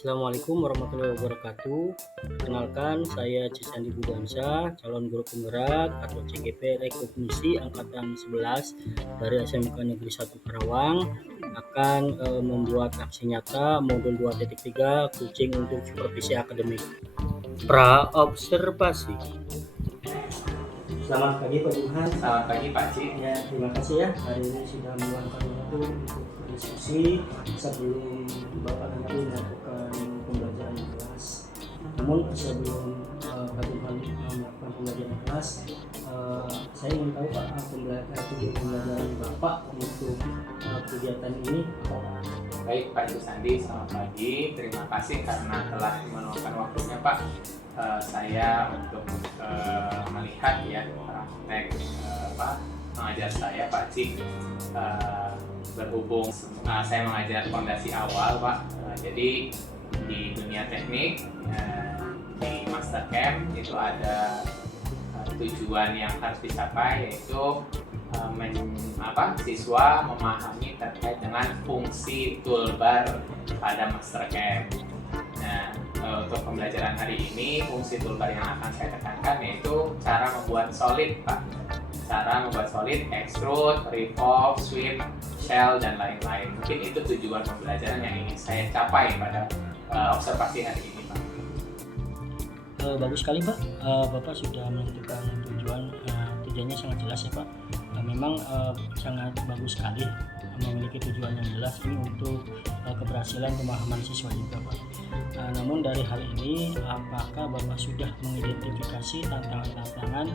Assalamualaikum warahmatullahi wabarakatuh. Perkenalkan, saya Cisandi Budansa, calon guru penggerak atau CGP Rekognisi Angkatan 11 dari SMK Negeri 1 Karawang akan membuat aksi nyata modul 2.3 kucing untuk supervisi akademik. Praobservasi. Selamat pagi Pak Johan. Selamat pagi Pak Ci. Ya, terima kasih ya hari ini sudah meluangkan waktu untuk berdiskusi sebelum Bapak nanti melakukan pembelajaran di kelas. Namun sebelum Pak Johan melakukan pembelajaran di kelas, saya ingin tahu Pak pembelajaran Bapak untuk kegiatan ini apa? Baik Pak Cisandi, selamat pagi. Terima kasih karena telah meluangkan waktunya Pak. Saya untuk melihat ya praktek mengajar saya Pak Ci. Berhubung saya mengajar fondasi awal Pak, jadi di dunia teknik di Master Camp itu ada tujuan yang harus dicapai, yaitu siswa memahami terkait dengan fungsi toolbar pada Master Camp. Nah, untuk pembelajaran hari ini, fungsi toolbar yang akan saya tekankan yaitu cara membuat solid Pak. Cara membuat solid, extrude, revolve, sweep, shell, dan lain-lain. Mungkin itu tujuan pembelajaran yang ingin saya capai pada observasi hari ini Pak. Bagus sekali Pak, Bapak sudah menentukan tujuannya sangat jelas ya Pak. Memang sangat bagus sekali memiliki tujuan yang jelas ini untuk keberhasilan pemahaman siswa juga Pak. Namun dari hal ini, apakah Bapak sudah mengidentifikasi tantangan-tantangan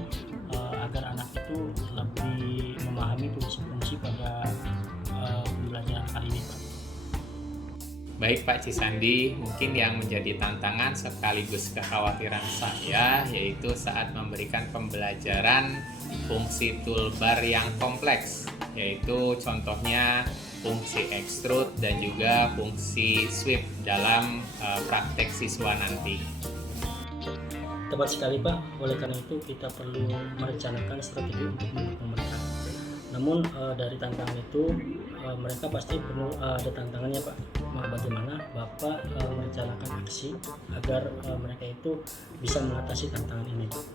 agar anak itu lebih memahami fungsi-fungsi pada pembelajaran kali ini Pak? Baik Pak Cisandi, mungkin yang menjadi tantangan sekaligus kekhawatiran saya yaitu saat memberikan pembelajaran fungsi toolbar yang kompleks, yaitu contohnya fungsi extrude dan juga fungsi sweep dalam praktek siswa nanti. Tepat sekali Pak, oleh karena itu kita perlu merencanakan strategi untuk mendukung mereka. Namun dari tantangan itu mereka pasti perlu ada tantangannya Pak. Bagaimana Bapak merencanakan aksi agar mereka itu bisa mengatasi tantangan ini Pak?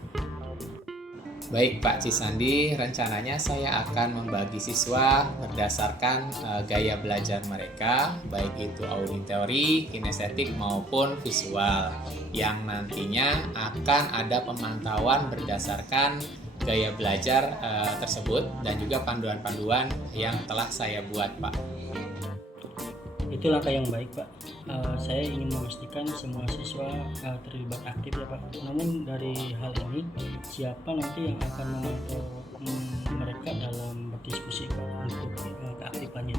Baik Pak Cisandi, rencananya saya akan membagi siswa berdasarkan gaya belajar mereka, baik itu auditori, kinestetik maupun visual, yang nantinya akan ada pemantauan berdasarkan gaya belajar tersebut dan juga panduan-panduan yang telah saya buat Pak. Itu langkah yang baik Pak. Saya ingin memastikan semua siswa terlibat aktif ya Pak. Namun dari hal ini, siapa nanti yang akan memantau mereka dalam berdiskusi Pak untuk keaktifannya?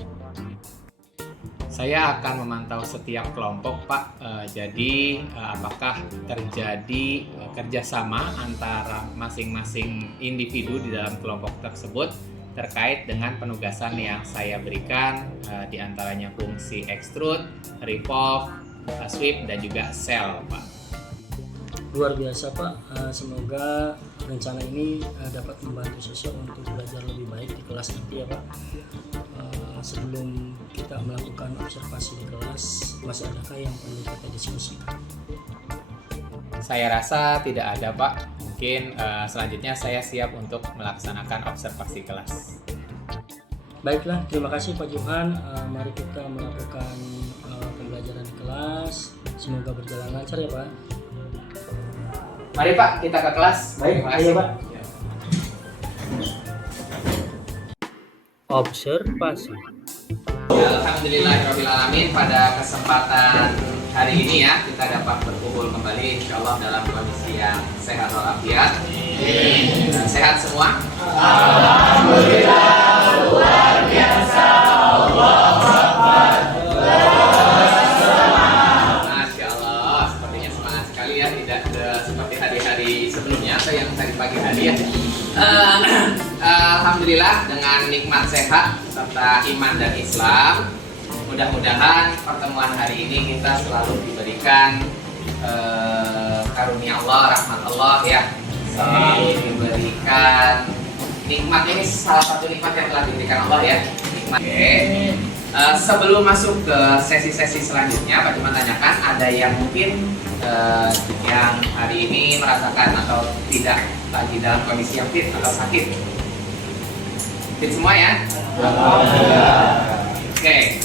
Saya akan memantau setiap kelompok Pak. Jadi apakah terjadi kerjasama antara masing-masing individu di dalam kelompok tersebut terkait dengan penugasan yang saya berikan, diantaranya fungsi extrude, revolve, sweep, dan juga shell Pak. Luar biasa Pak, semoga rencana ini dapat membantu siswa untuk belajar lebih baik di kelas nanti ya Pak. Sebelum kita melakukan observasi di kelas, masih adakah yang perlu kita diskusikan? Saya rasa tidak ada Pak. Mungkin selanjutnya saya siap untuk melaksanakan observasi kelas. Baiklah, terima kasih Pak Johan. Mari kita melakukan pembelajaran di kelas. Semoga berjalan lancar ya Pak. Mari Pak, kita ke kelas. Baik, terima kasih ayo Pak. Observasi. Alhamdulillahirrahmanirrahim, pada kesempatan hari ini ya kita dapat berkumpul kembali insyaallah dalam kondisi yang sehat walafiat. Sehat semua? Alhamdulillah, luar biasa. Allahu Akbar. Masya Allah, sepertinya semangat sekali ya, tidak seperti hari-hari sebelumnya atau yang tadi pagi hari ya. Alhamdulillah dengan nikmat sehat serta iman dan Islam, mudah-mudahan pertemuan hari ini kita selalu diberikan karunia Allah, rahmat Allah ya, selalu diberikan nikmat. Ini salah satu nikmat yang telah diberikan Allah ya, nikmat. Sebelum masuk ke sesi-sesi selanjutnya, Pak cuma tanyakan ada yang mungkin yang hari ini merasakan atau tidak lagi dalam kondisi yang fit atau sakit? Fit semua ya? Oke.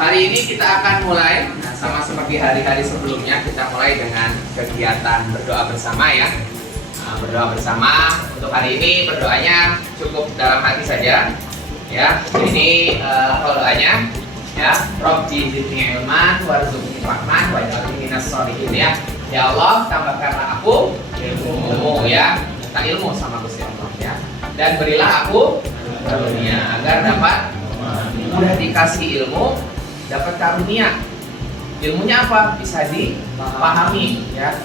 Hari ini kita akan mulai, sama seperti hari-hari sebelumnya, kita mulai dengan kegiatan berdoa bersama ya. Berdoa bersama. Untuk hari ini berdoanya cukup dalam hati saja. Ya, ini doanya ya, Robbi zidni ilman warzuqni rahman waj'alni minas sholihin ya. Ya Allah, tambahkanlah aku ilmu ya, minta ilmu sama Gusti Allah ya. Dan berilah aku karunia agar dapat mudah dikasih ilmu, dapat karunia. Ilmunya apa? Bisa dipahami ya.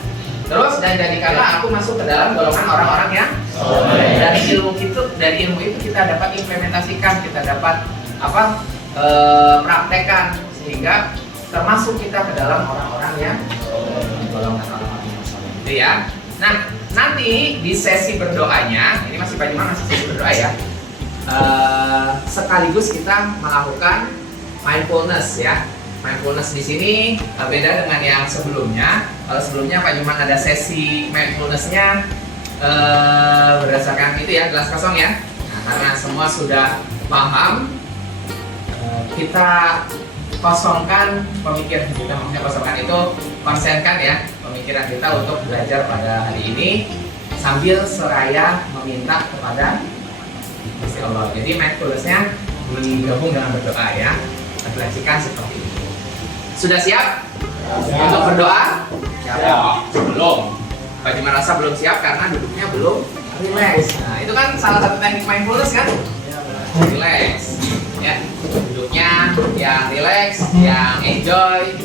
Terus dan jadikanlah aku masuk ke dalam golongan orang-orang yang dari ilmu itu kita dapat implementasikan, kita dapat praktekkan sehingga termasuk kita ke dalam orang-orang yang golongan orang-orang yang soleh. Gitu ya. Nah, nanti di sesi berdoanya, ini masih sesi berdoa ya. Sekaligus kita melakukan mindfulness ya. Mindfulness di sini beda dengan yang sebelumnya. Kalau sebelumnya Pak Juman ada sesi mindfulnessnya berdasarkan itu ya, gelas kosong ya. Nah, karena semua sudah paham, kita kosongkan pemikiran kita, maksudnya kosongkan itu konsenkan ya pemikiran kita untuk belajar pada hari ini sambil seraya meminta kepada Gusti Allah. Jadi mindfulnessnya digabung dengan berdoa ya. Refleksikan seperti itu. Sudah siap untuk berdoa? Siap. Belum. Pak Juman rasa belum siap karena duduknya belum relax. Nah, itu kan salah satu teknik mindfulness kan? Relax. Ya, duduknya yang relax, yang enjoy.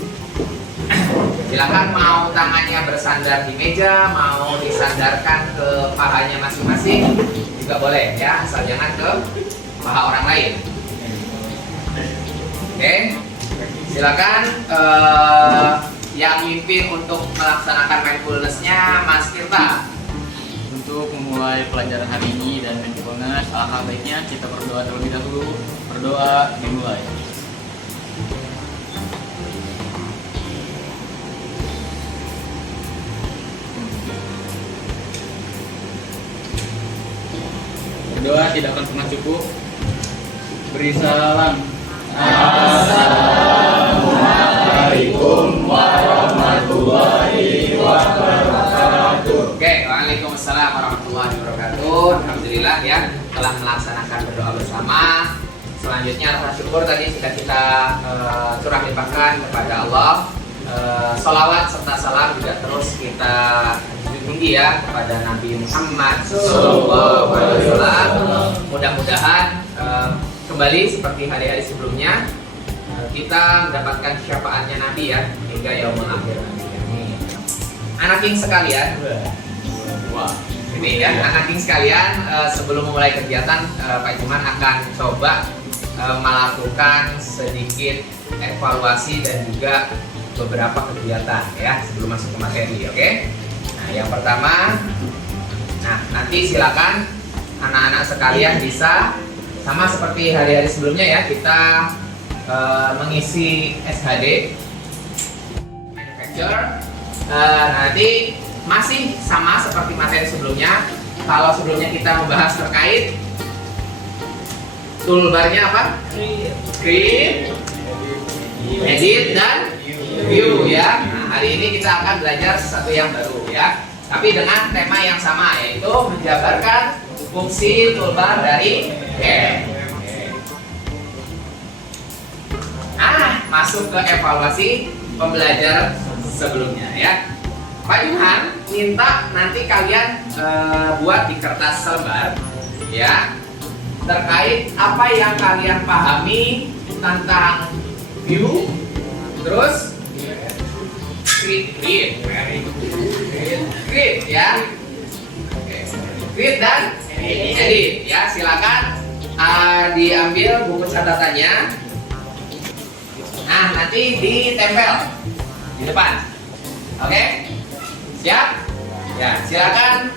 Silakan mau tangannya bersandar di meja, mau disandarkan ke pahanya masing-masing juga boleh ya, asal jangan ke paha orang lain. Oke. Silakan yang mimpin untuk melaksanakan mindfulness-nya Mas Tirta. Untuk memulai pelajaran hari ini dan mindfulness, alangkah baiknya kita berdoa terlebih dahulu. Berdoa dimulai. Berdoa tidak akan pernah cukup. Beri salam. Assalamualaikum warahmatullahi wabarakatuh. Oke, waalaikumsalam warahmatullahi wabarakatuh. Alhamdulillah ya telah melaksanakan berdoa bersama. Selanjutnya rasa syukur tadi sudah kita curah limpahkan kepada Allah. Sholawat serta salam juga terus kita junjung tinggi ya kepada Nabi Muhammad SAW. Mudah-mudahan kembali seperti hari-hari sebelumnya kita mendapatkan syafaatnya Nabi ya hingga yaumul akhir nanti. Anak king sekalian, wah ini ya anak king sekalian, sebelum memulai kegiatan Pak Juman akan coba melakukan sedikit evaluasi dan juga beberapa kegiatan ya sebelum masuk ke materi, oke? Nah, yang pertama, nanti silakan anak-anak sekalian bisa sama seperti hari-hari sebelumnya ya, kita mengisi SHD manufacture. Nanti masih sama seperti materi sebelumnya. Kalau sebelumnya kita membahas terkait toolbarnya apa? Create, edit, dan view ya. Nah, hari ini kita akan belajar sesuatu yang baru ya, tapi dengan tema yang sama, yaitu menjabarkan fungsi toolbar dari CAD. Masuk ke evaluasi pembelajaran sebelumnya ya. Pak Yuhan minta nanti kalian buat di kertas selebar ya terkait apa yang kalian pahami tentang view, terus create ya, create dan edit ya. Silakan diambil buku catatannya. Nah, nanti ditempel di depan. Oke? Siap? Ya, silakan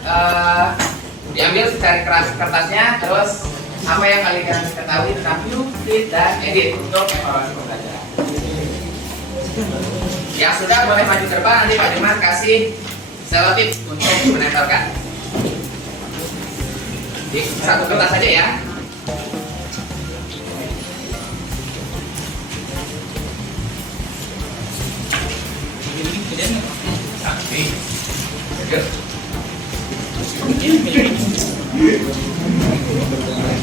diambil secari kertasnya, terus apa yang kalian ketahui tentang view, fit, dan edit untuk evaluasi pembelajaran. Yang sudah boleh maju ke depan, nanti Pak Juman kasih selotip untuk menempelkan. Di satu kertas saja ya.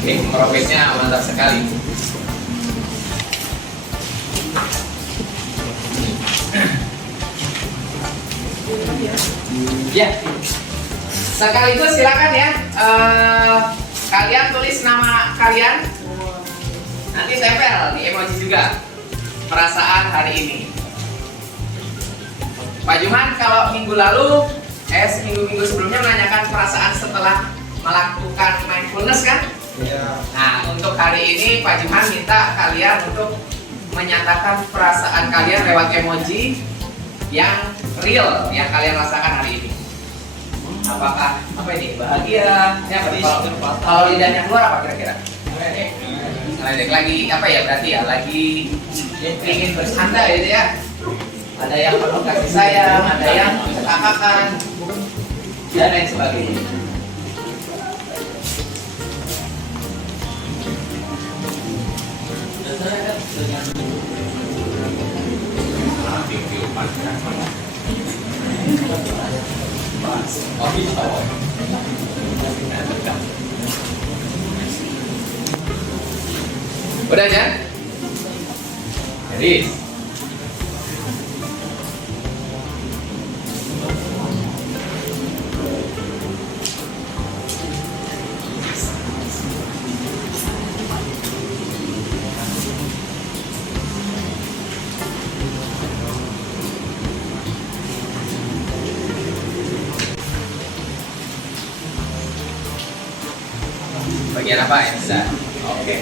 Oke, profitnya mantap sekali. Ya, sekaligus silakan ya. Kalian tulis nama kalian, nanti tempel di emoji juga. Perasaan hari ini. Pak Juman kalau seminggu-minggu sebelumnya menanyakan perasaan setelah melakukan mindfulness kan? Iya. Nah, untuk hari ini Pak Juman minta kalian untuk menyatakan perasaan kalian lewat emoji yang real yang kalian rasakan hari ini. Apakah apa ini? Bahagia? Ya, kalau lidahnya keluar apa kira-kira? Lagi apa ya berarti ya? Lagi ingin bersanda gitu ya. Ada yang penuh kasih sayang, ada yang cekakakan, dan lain sebagainya. Udah kan? Jadi bagian apa yang sudah? Oke,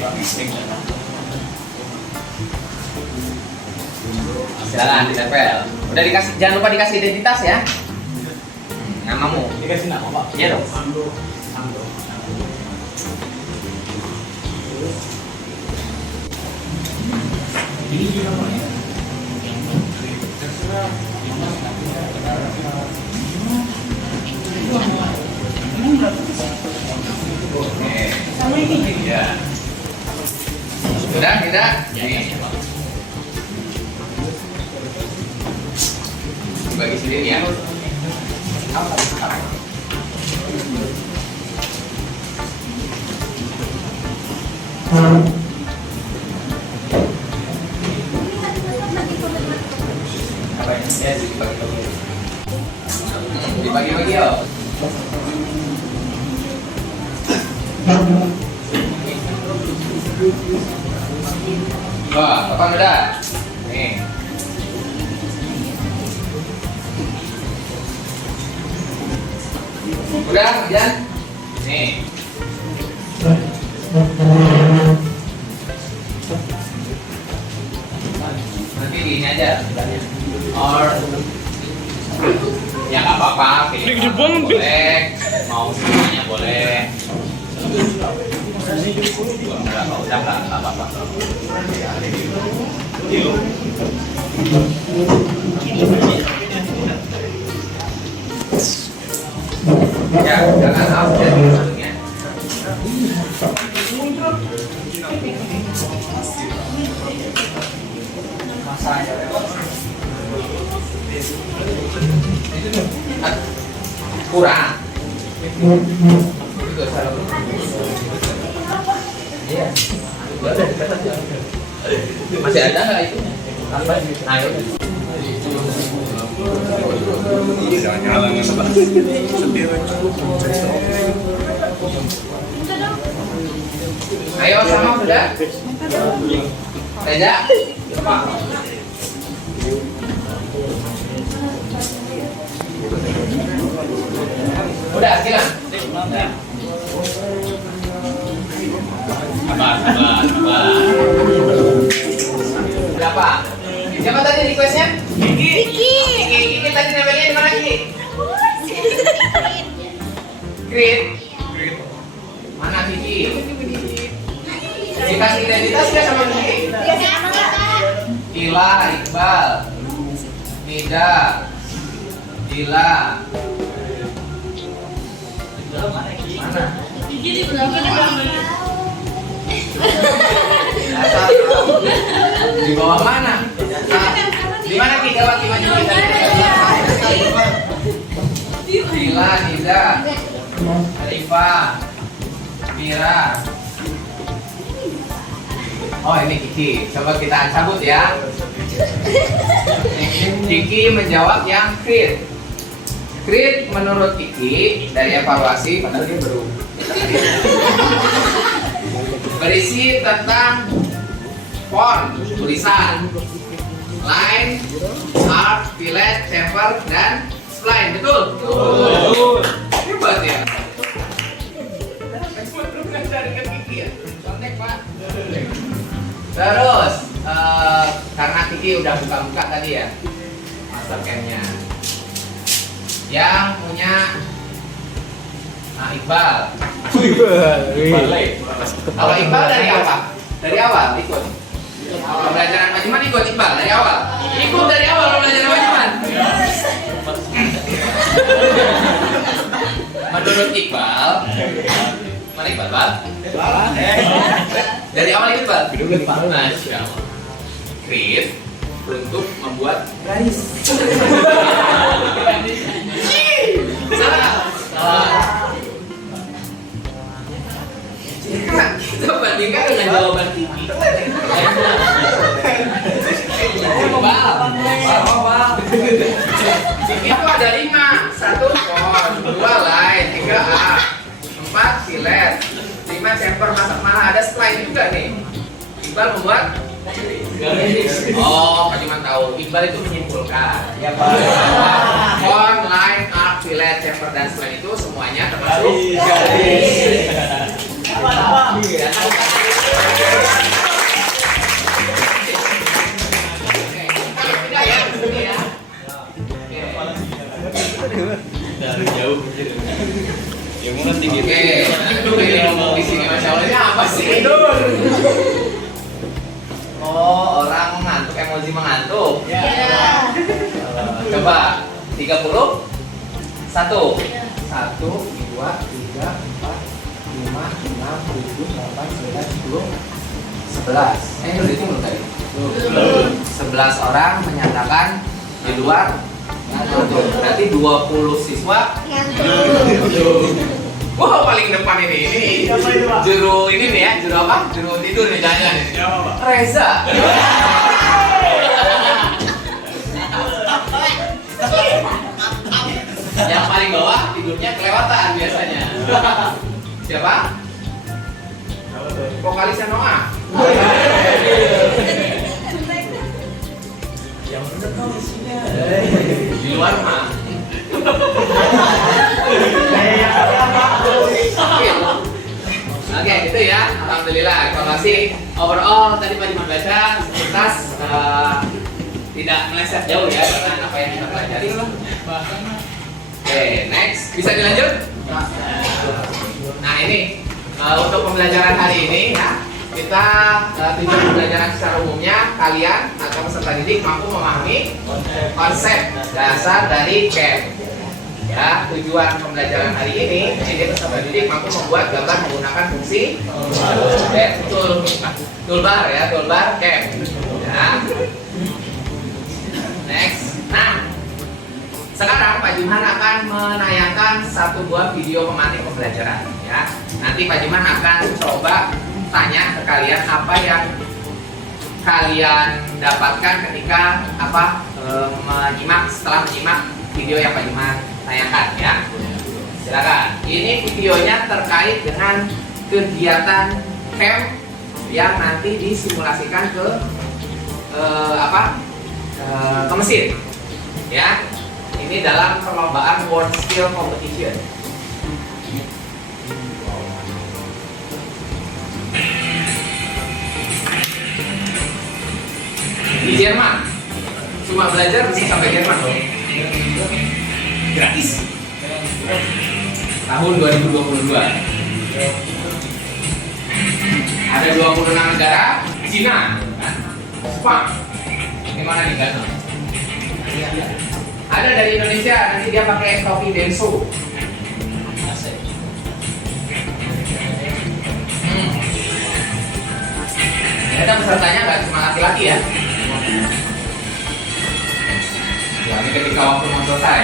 silakan ditempel. Udah dikasih, jangan lupa dikasih identitas ya. Namamu. Dikasih nama Pak. Iya dong. Ini juga namanya. Oke. Sama ini. Ya. Sudah tidak? Nih. Bagi sendiri ya. Apa yang saya dibagi-bagi? Dibagi-bagi ya. Wah, kapan udah? Nih. Udah, Jan? Nih. Nanti gini aja. Or ya nggak apa-apa, pilih boleh, mau semuanya boleh. Udah nggak apa-apa. Ya, jangan update ya. Kurang. Iya. Masih ada nggak itu? Ayo. Jangan-jangan Ayo sama sudah? Reza? Udah, silakan. Sabar. Berapa? Siapa tadi requestnya? Kiki tadi namanya di mana Kiki? Grid. Mana Kiki? identitas ya sama Kiki? Ila, Iqbal, Nida, Dila. Mana? Di bawah mana? Di mana Ki? Jawab di mana kita? Dila, Nida, Arifah, Mira. Oh ini Kiki. Coba kita cabut ya. Kiki menjawab yang Creed. Creed menurut Kiki dari evaluasi, padahal dia baru berisi tentang font, tulisan, line, art, fillet, chamfer, dan spline. Betul? Betul. Hebat ya. Contek Pak. Terus karena Kiki udah buka-buka tadi ya master camp-nya. Yang punya Iqbal. Kalau Iqbal dari apa? Dari awal ikut. Pembelajaran Pajiman ikut Iqbal dari awal. Ikut dari awal pembelajaran Pajiman. Menurut Iqbal, mana Iqbal, Pak? Dari awal ikut, Pak? Masya Allah. Creed untuk membuat garis. Salah. Kita bandingkan dengan jawaban Kiki. Kiki itu ada 5. 1 font, 2 line, 3 A, 4 fillet, 5 chamfer, masak malah ada spline juga nih. Iqbal membuat oh, Pak Juman tahu. Iqbal itu menyimpulkan. Ya, Pak. Font, line, art, fillet, chamfer, dan spline itu semuanya termasuk garis. Dari jauh. Yang mana tinggi? Oke, ngomong di sini Masya Allah ini apa sih? Oh, orang mengantuk, emoji mengantuk. Coba 30 1 1 2 3 4 5 6 7 8 9 10 11. Ini udah hitung belum tadi? Belum. 11 orang menyatakan di luar ngantuk. Berarti 20 siswa ngantuk. Wah, paling depan ini juru ini nih ya, juru apa? Juru tidur nih jangan nih. Reza. Yang paling bawah tidurnya kelewatan biasanya. Siapa? Vokalisnya Noah. Di luar mah. Oke, itu ya. Alhamdulillah. Evaluasi overall tadi Pak Juman baca sepintas tidak meleset jauh ya dengan apa yang kita pelajari. Oke, next. Bisa dilanjut? Nah ini untuk pembelajaran hari ini ya kita tujuan pembelajaran secara umumnya kalian atau peserta didik mampu memahami konsep dasar dari camp. Ya, tujuan pembelajaran hari ini peserta didik mampu membuat gambar menggunakan fungsi toolbar ya, toolbar camp. Ya. Next. Nah, sekarang Pak Juman akan menayangkan satu buah video pemantik pembelajaran ya. Nanti Pak Juman akan coba tanya ke kalian apa yang kalian dapatkan ketika setelah menyimak video yang Pak Juman tayangkan ya. Silakan. Ini videonya terkait dengan kegiatan camp yang nanti disimulasikan ke Mesir ya. Ini dalam perlombaan World Skill Competition. Di Jerman. Cuma belajar bisa sampai Jerman loh. Gratis. Tahun 2022. Ada 26 negara, Cina, kan? Jepang. Ini mana nih kan? Ada dari Indonesia, nanti dia pakai topi denso. Ternyata pesertanya nggak cuma laki-laki ya. Ya, ini ketika waktu mau selesai.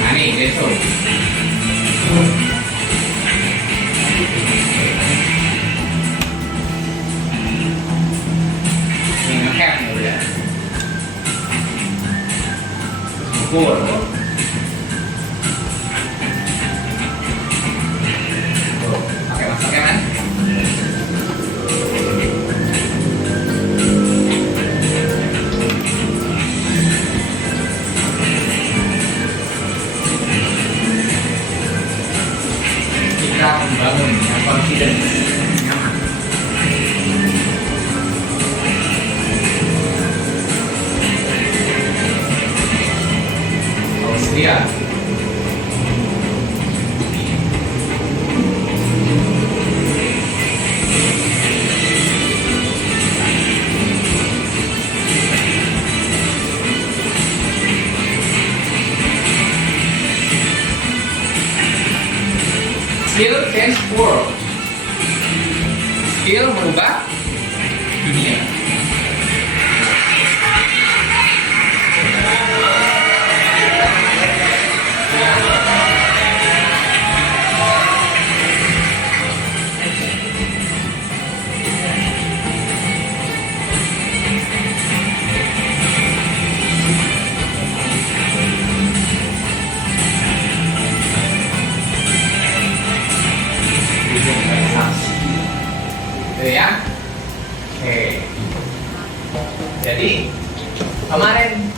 Nah nih, besok. Ini ngecam ya udah. Ukur. Pakai masaknya kan? Kita membangun yang confidence, nyaman. Austria. Skill change world. Skill merubah dunia. Gitu ya. Oke. Jadi kemarin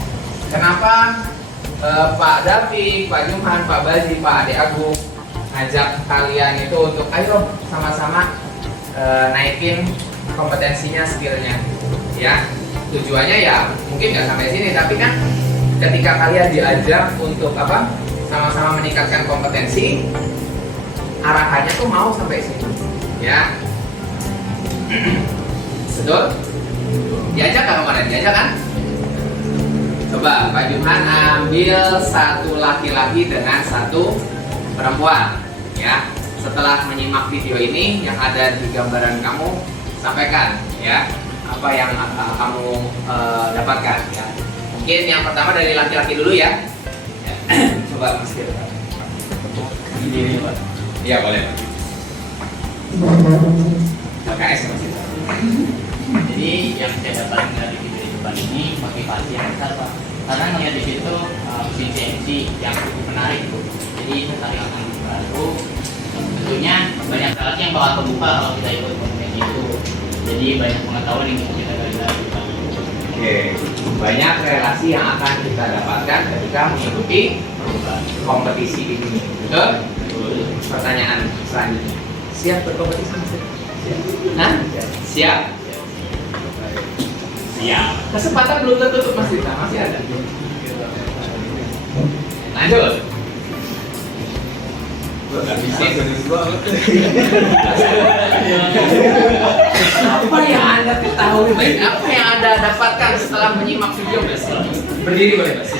kenapa Pak Davi, Pak Jumhan, Pak Bazi, Pak Ade Agung ngajak kalian itu untuk ayo sama-sama naikin kompetensinya, skillnya, ya. Tujuannya ya mungkin nggak sampai sini, tapi kan ketika kalian diajak untuk apa, sama-sama meningkatkan kompetensi, arahannya tuh mau sampai sini, ya. Betul? Diajak kan kemarin? Diajak kan? Coba Pak Jumhan ambil satu laki-laki dengan satu perempuan, ya. Setelah menyimak video ini yang ada di gambaran kamu, sampaikan ya apa yang kamu dapatkan, ya. Mungkin yang pertama dari laki-laki dulu ya. Coba Mas Kir. Ini Pak. Iya boleh Pak. LKS Mas Kir. Jadi yang saya dapat dari video depan ini motivasi yang besar Pak. Karena melihat di situ CNC yang cukup menarik Bu. Jadi tertarik akan baru. Tentunya banyak relasi yang bakal terbuka kalau kita ikut komunitas itu. Jadi banyak pengetahuan yang bisa kita gali dari Pak. Oke, banyak relasi yang akan kita dapatkan ketika mengikuti kompetisi ini. Betul? Pertanyaan selanjutnya. Siap berkompetisi Mas? Siap. Hah? Siap? Siap. Kesempatan belum tertutup Mas Dita, masih ada. Lanjut. Apa yang Anda ketahui, baik? Apa yang Anda dapatkan setelah menyimak video Mas? Berdiri boleh Mas?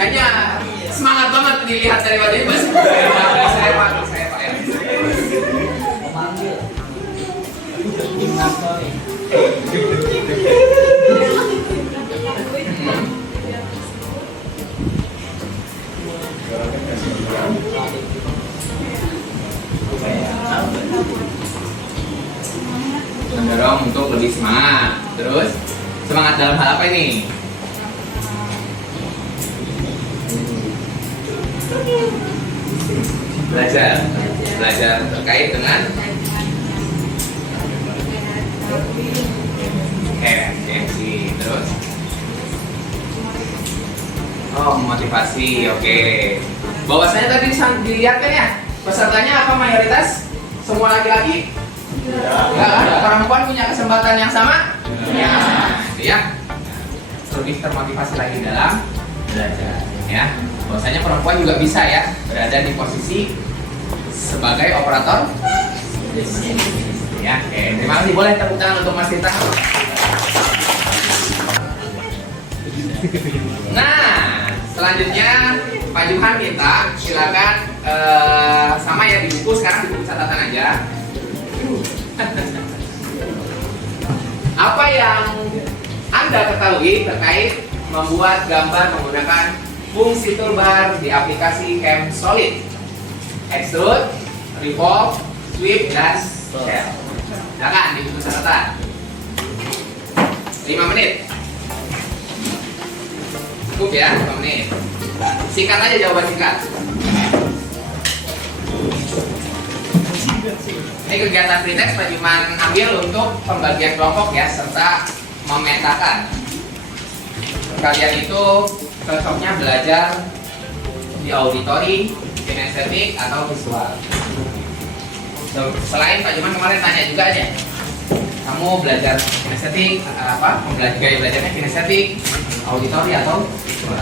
Kayaknya semangat banget dilihat dari wajah Mas. Saya Pak ya. Mendorong untuk lebih semangat. Terus semangat dalam hal apa ini? Belajar terkait dengan Oke, efisiensi. Terus? Oh, motivasi. Oke. Bahwasanya tadi dilihat kan ya, pesertanya apa mayoritas? Semua laki-laki? Ya kan? Perempuan punya kesempatan yang sama? Ya. Ya. Lebih termotivasi lagi dalam belajar. Ya. Bahwasanya perempuan juga bisa ya berada di posisi sebagai operator. Ya. Oke. Terima kasih. Boleh tepuk tangan untuk Mas Tita. Nah, selanjutnya Pak Juhan kita silakan sama ya di buku, sekarang di buku catatan aja. Apa yang Anda ketahui terkait membuat gambar menggunakan fungsi toolbar di aplikasi CamSolid? Extrude, Revolve, Sweep, dan Shell. Silakan di buku catatan. 5 menit. Cukup ya, 5 menit. Singkat aja jawaban singkat. Ini kegiatan free text Pak Juman ambil untuk pembagian kelompok ya, serta memetakan. Kalian itu cocoknya belajar di auditori, kinestetik, atau visual. Selain Pak Juman kemarin tanya juga aja, kamu belajar kinestetik apa? Gaya belajarnya kinestetik, auditori atau visual?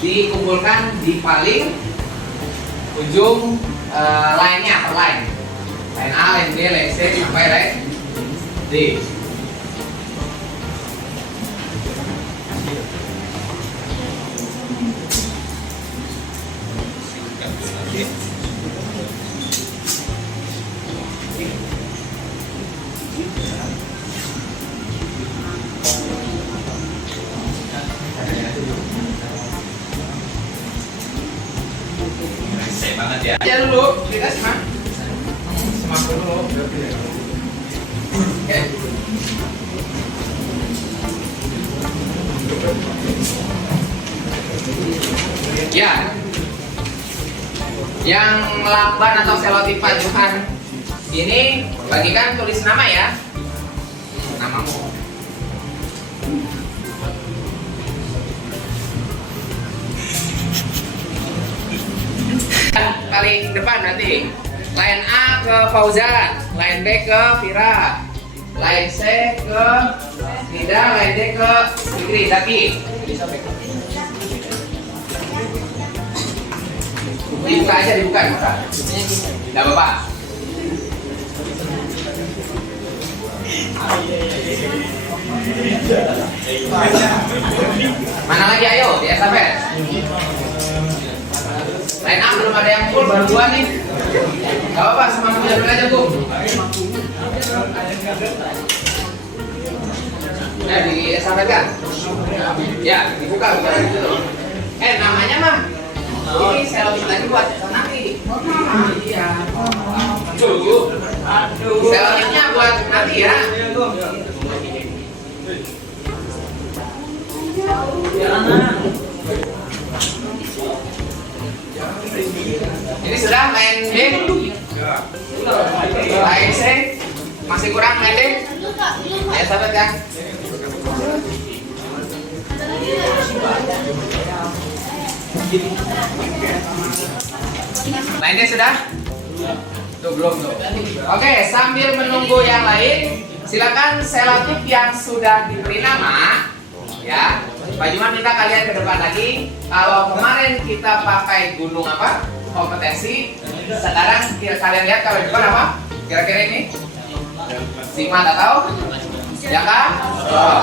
Dikumpulkan di paling ujung line-nya per line. Line A, line B, line C sampai line D. Banget ya. Aja dulu, kita simak dulu. Oke. Ya. Yang lakban atau selotip Pak Juhan ini bagikan tulis nama ya. Namamu. Paling depan nanti line A ke Fauzan, line B ke Vira, line C ke Nida, line D ke Fikri. Tapi dibuka aja, dibuka. Tidak apa-apa. Mana lagi, ayo di estafet. Line up belum ada yang full, baru 2 nih. Gak apa-apa, semangatnya dulu aja, Bung. Nah, di estafet kan? Ya, dibuka dulu. Namanya mah ini selotip lagi buat nanti. Iya. Selotipnya buat nanti ya. Ini sudah line D, line C, masih kurang line D. Ayo sahabat kan? Line D sudah? Tuh belum tuh. Oke, sambil menunggu yang lain, silakan selotip yang sudah diberi nama, ya. Pak Juman minta kalian ke depan lagi. Kalau kemarin kita pakai gunung apa? Kompetensi. Sekarang kalian lihat kalau di depan apa? Kira-kira ini? Sigma atau? Ya kan?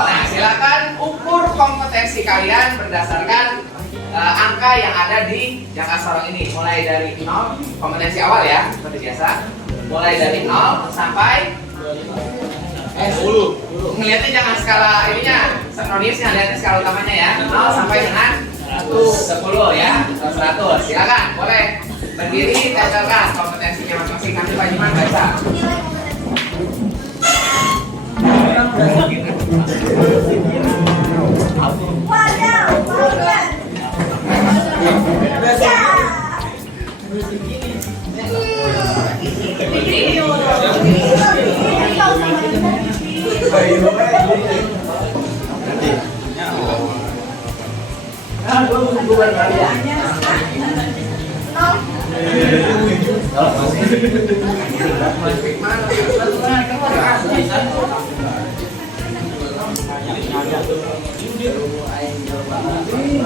Nah, silakan ukur kompetensi kalian berdasarkan angka yang ada di jangka sorong ini. Mulai dari 0, kompetensi awal ya, seperti biasa. Mulai dari 0 sampai 10. Ngeliatnya jangan skala ininya, sinkronisnya, lihatnya skala utamanya ya. 0 sampai dengan 10 ya, 100. Silakan, boleh. Berdiri, tempelkan kompetensinya masing-masing. Nanti Pak Juman baca.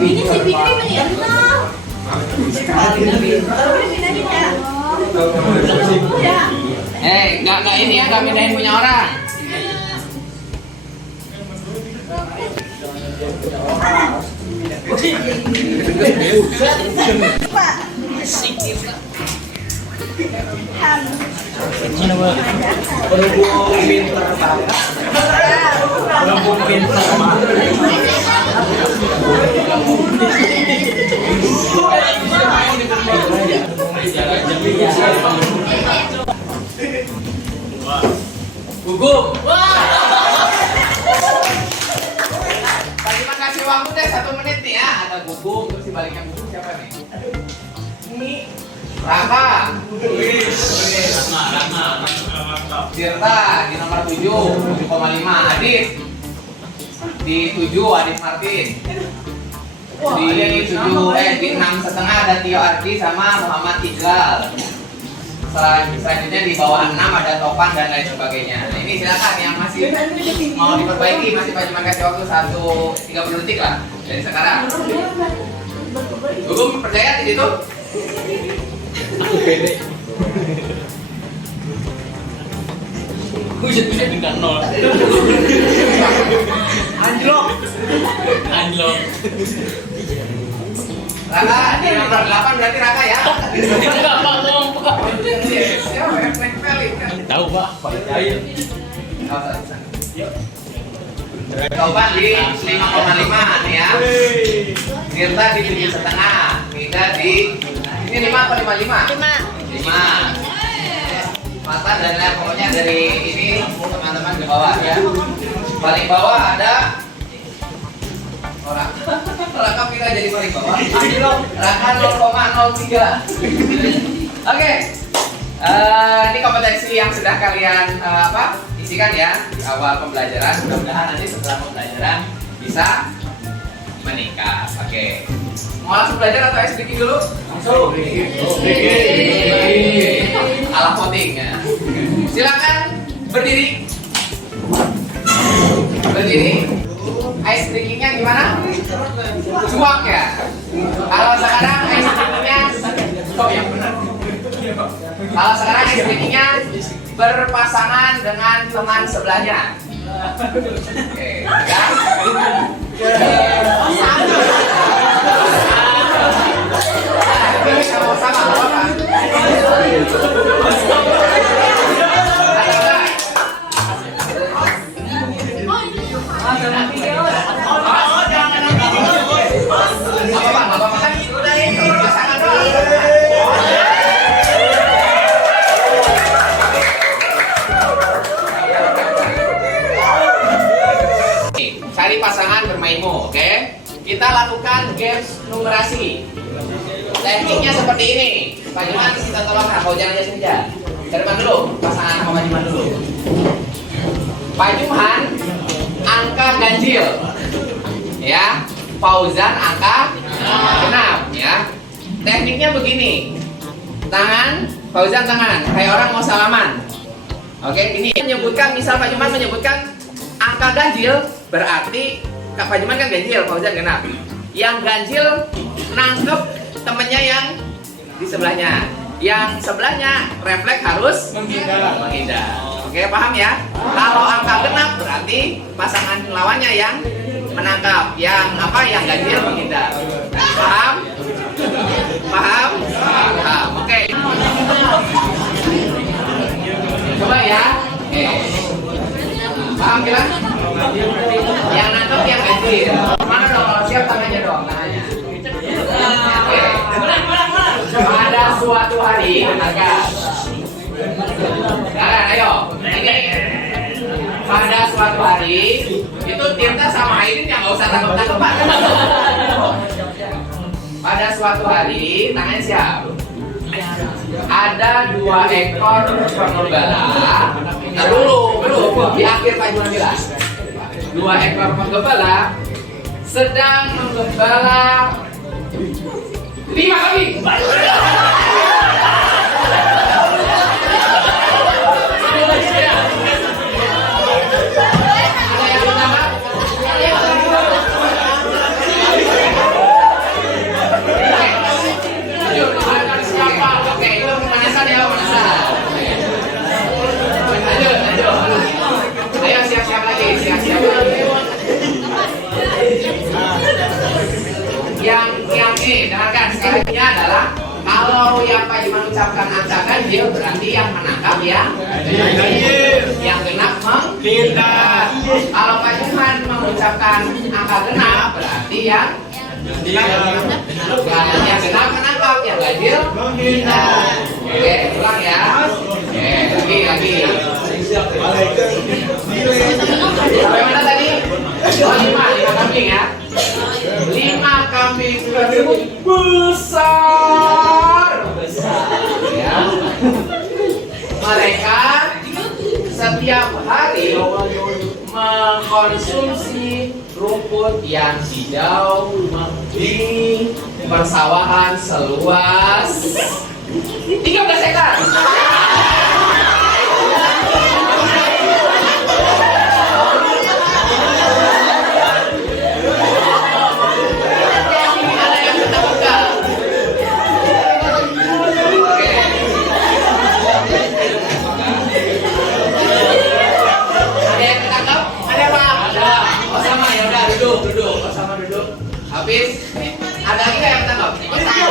Ini si Fikri menyentuh. Nggak ini ya, nggak mindahin punya orang. Sino ba? Berhubung pinter banget. Berhubung pinter banget. Gugup. Terima kasih waktu deh 1 menit nih ya. Ada gugup, terus dibaliknya gugup siapa nih? Raka. Tirta di nomor 7,5. Adit di 7, Adit Martin. Di 6,5 ada Tio Ardi sama Muhammad Iqbal. Selanjutnya di bawah 6 ada Topan dan lain sebagainya. Nah, ini silakan yang masih mau diperbaiki, masih Pak Juman kasih waktu 30 detik lah dari sekarang. Gugum percaya di situ? Aku pede. Buset dengan 0. Anjlok. Anjlok. Raka di nomor 8 berarti Raka ya? Enggak Pak, tolong Pak. Siapa ya? Black Valley kan? Tahu Pak. Percaya. Topan di 5,5 nih ya. Tirta di 7,5. Mida di ini 5 apa 55? 5. Mata dan lain pokoknya dari ini teman-teman di bawah ya. Paling bawah ada orang. Raka kita jadi paling bawah. Raka 0,03. Oke. Ini kompetensi yang sudah kalian isikan ya di awal pembelajaran. Mudah-mudahan nanti setelah pembelajaran bisa meningkat. Oke. Mau langsung belajar atau SBK dulu? Langsung. Alat voting ya. Silakan berdiri. Berdiri. Ice drinkingnya gimana? Cuak ya. Kalau sekarang ice drinkingnya, oh yang benar. Kalau sekarang ice drinkingnya berpasangan dengan teman sebelahnya. Oke, ya. Sama-sama, apa? Cari pasangan bermainmu, oke? Kita lakukan games numerasi. Tekniknya seperti ini. Pak Juman kita tolong kau jangan aja saja. Dari mana dulu? Pasangan sama Pak Juman dulu. Pak Juman angka ganjil, ya. Fauzan angka genap, ya. Tekniknya begini. Tangan, Fauzan tangan, kayak orang mau salaman. Oke, ini menyebutkan, misal Pak Juman menyebutkan angka ganjil, berarti Pak Juman kan ganjil, Fauzan genap. Yang ganjil nangkep temennya yang di sebelahnya. Yang sebelahnya refleks harus menghindar. Oke, paham ya? Kalau angka genap berarti pasangan lawannya yang menangkap, yang yang ganjil menghindar. Paham? Paham? Paham. Oke. Coba ya. Oke. Paham kira? Yang nangkep yang ganjil. Mana dong kalau siap tangannya dong, tangannya. Oke. Ada suatu hari, dengarkan. Dengarkan, ayo. Ini pada suatu hari itu Tirta sama Aidin yang nggak usah tangkap-tangkapan. Pada suatu hari, tangannya siap. Ada 2 ekor penggembala. Ntar dulu, di akhir Pak Juman bilang. 2 ekor penggembala sedang menggembala 5 kambing. Ada yang pertama? Siapa? Oke, itu pemanasan ya, pemanasan. Lanjut. Ayo siap-siap lagi, siap-siap lagi. Yang ini, dengarkan sekalinya adalah kalau yang Pak Juman ucapkan angka ganjil berarti yang menangkap ya. Yang genap menghindar. Kalau Pak Juman mengucapkan angka genap berarti yang genap menangkap, yang ganjil menghindar. Oke, ulang ya. Oke, lagi. Sampai mana tadi? 5 kambing ya. 5 kambing tersebut besar ya. Mereka setiap hari mengkonsumsi rumput yang hijau di persawahan seluas 13 hektar. Habis, ada lagi nggak yang tangkap? Tangkap.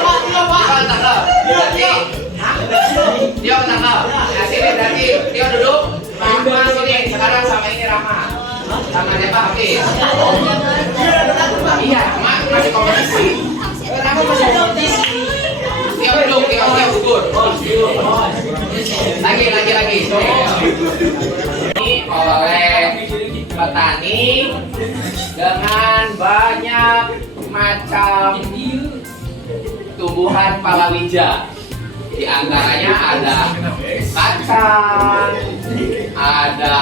Dia tangkap. Nah sini berarti dia duduk. Rahma sini. Sekarang sama ini Rahma. Sama dia Pak Hafiz. Iya, Mak masih kompetisi. Kenapa masih kompetisi? Dia duduk, dia gugur. Lagi. Ini oleh petani dengan banyak macam tumbuhan palawija. Di antaranya ada kacang, ada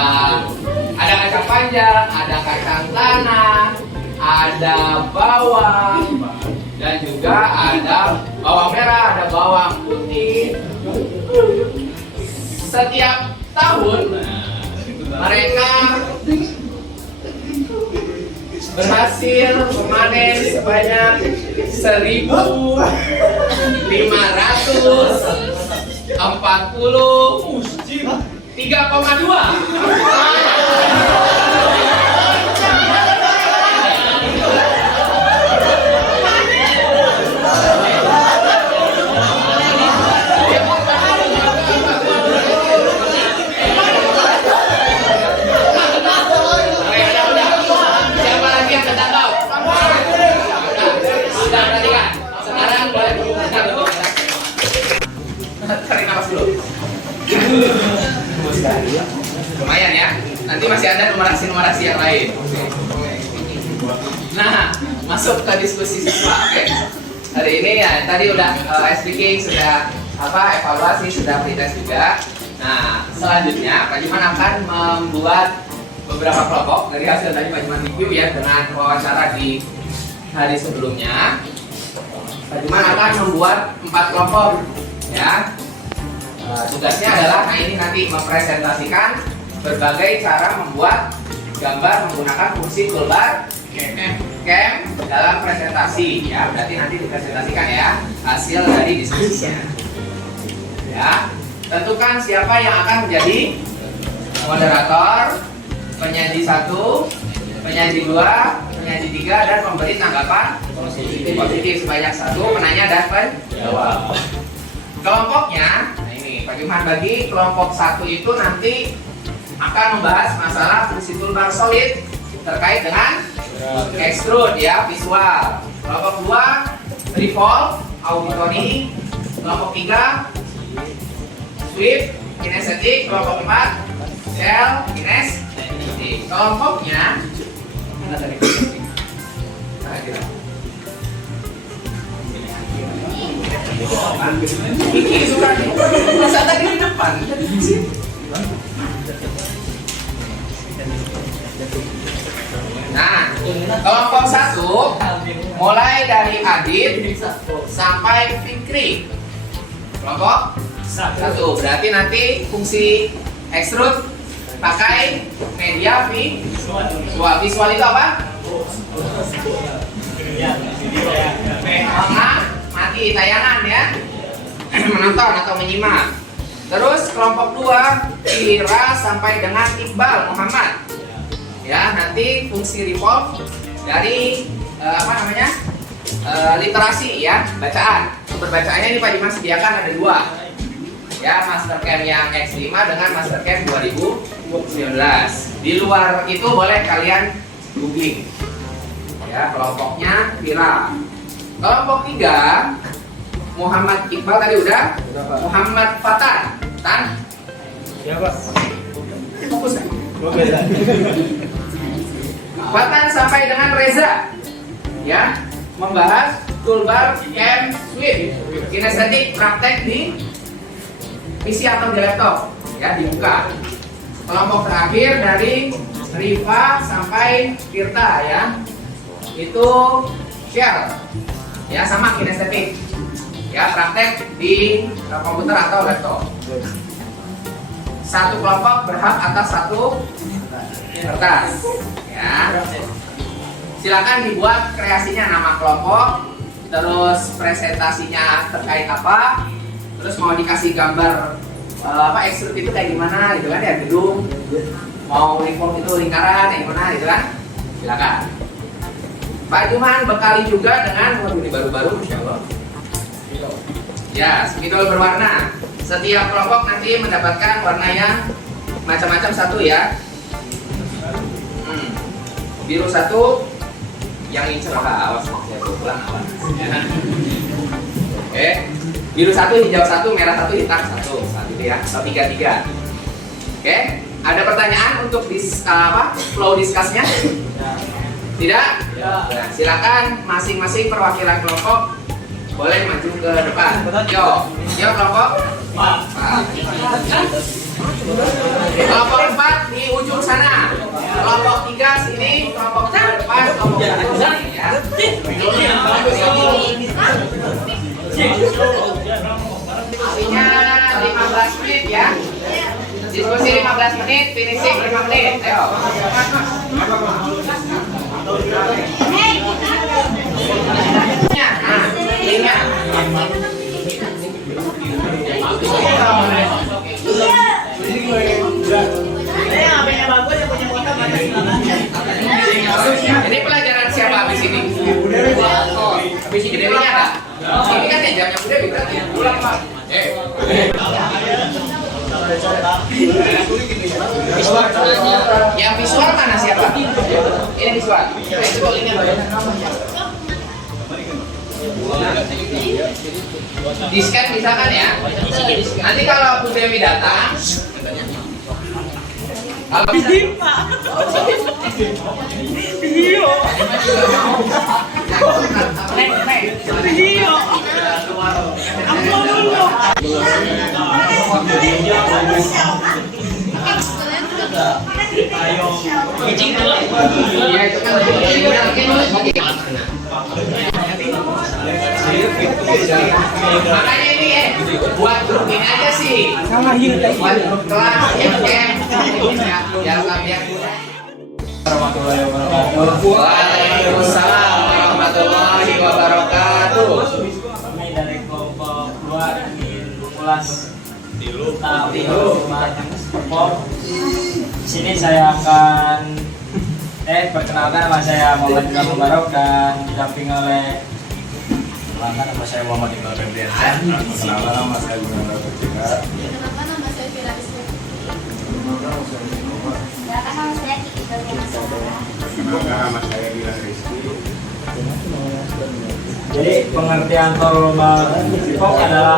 kacang panjang, ada kacang tanah, ada bawang, dan juga ada bawang merah, ada bawang putih. Setiap tahun mereka berhasil memanen sebanyak 1.543,2. Lumayan ya. Nanti masih ada numerasi yang lain. Nah, masuk ke diskusi siswa. Oke. Hari ini ya tadi udah speaking, sudah evaluasi, sudah pretest juga. Nah, selanjutnya Pak Juman akan membuat beberapa kelompok dari hasil tadi Pak Juman review ya dengan wawancara di hari sebelumnya. Pak Juman akan membuat 4 kelompok ya. Tugasnya adalah ini nanti mempresentasikan berbagai cara membuat gambar menggunakan fungsi toolbar cam dalam presentasi ya. Berarti nanti dipresentasikan ya hasil dari diskusinya ya. Tentukan siapa yang akan menjadi moderator, penyaji 1, penyaji 2, penyaji 3, dan pemberi tanggapan positif sebanyak 1, penanya dan penjawab. Kelompoknya, nah ini Pak Juman bagi kelompok 1 itu nanti akan membahas masalah fungsi toolbar solid terkait dengan extrude ya, visual. Kelompok 2 revolve, auditory, Kelompok 3 Swift, kinestetik. Kelompok 4 Shell, kinestetik. Kelompoknya Kiki suka nih. Masa tadi di depan? Nah, kelompok 1 mulai dari Adit sampai Fikri. Kelompok 1 berarti nanti fungsi extrude pakai media visual. Visual itu apa? Mati tayangan ya. Menonton atau menyimak. Terus kelompok 2 Ira sampai dengan Iqbal Muhammad. Ya, nanti fungsi revolve dari literasi ya, bacaan. Sumber bacaannya ini Pak Dimas sediakan ada 2. Ya, Mastercam yang X5 dengan Mastercam 2019. Di luar itu boleh kalian googling. Ya, kelompoknya Vira. Kelompok 3 Muhammad Iqbal tadi udah. Muhammad Fatan. Tan? Ya, Pak. Fokus kan? Oke. Fatan sampai dengan Reza. Ya, membahas toolbar cam sweep. Kinestetik praktek di PC atau di laptop. Ya, dibuka. Kelompok terakhir dari Riva sampai Tirta ya. Itu shell. Ya, sama kinestetik. Ya, praktek di komputer atau laptop. Satu kelompok berhak atas satu kertas. Ya. Silakan dibuat kreasinya, nama kelompok, terus presentasinya terkait apa, terus mau dikasih gambar extrude itu kayak gimana gitu kan ya, gedung, mau revolve itu lingkaran kayak gimana gitu kan. Silakan. Pak Juman bekali juga dengan ini baru-baru insyaallah. Ya, spidol berwarna. Setiap kelompok nanti mendapatkan warna yang macam-macam satu ya. Biru 1 yang ini cerah, awas saya pulang awas. Oke. Biru 1, hijau 1, merah 1, hitam 1. Gitu ya. Atau 3-3. Oke. Ada pertanyaan untuk flow discuss-nya? Tidak? Nah, silakan masing-masing perwakilan kelompok boleh maju ke depan. Yo kelompok 4. Kelompok 4 di ujung sana. Kelompok 3 sini, kelompok 3 depan, kelompok 1 sini ya. Artinya 15 menit ya. Diskusi 15 menit, finishing 5 menit. Ayo. Ingat. Ini pelajaran siapa habis ini? Habis ini Dewinya ada? Ini kan ya jamnya udah berarti pulang Pak. Yang visual mana siapa? Ini visual. Itu linknya di-scan bisa kan ya? Nanti kalau Bu Dewi datang makanya ini buat grup ini aja sih, buat grup kelas yang Waalaikumsalam warahmatullahi wabarakatuh. Kami dari kelompok 2 ingin ulas tilu di sini saya akan perkenalkan, nama saya Muhammad Iqbal Mubarak dan didampingi oleh nama saya Muhammad Iqbal Febrian. Perkenalkan nama saya Gunawan Berjika. Kenapa nama saya Fira Rizky? Kenapa nama saya Kiki Gabriela Masara? Perkenalkan nama saya Bila Rizky. Jadi pengertian formal adalah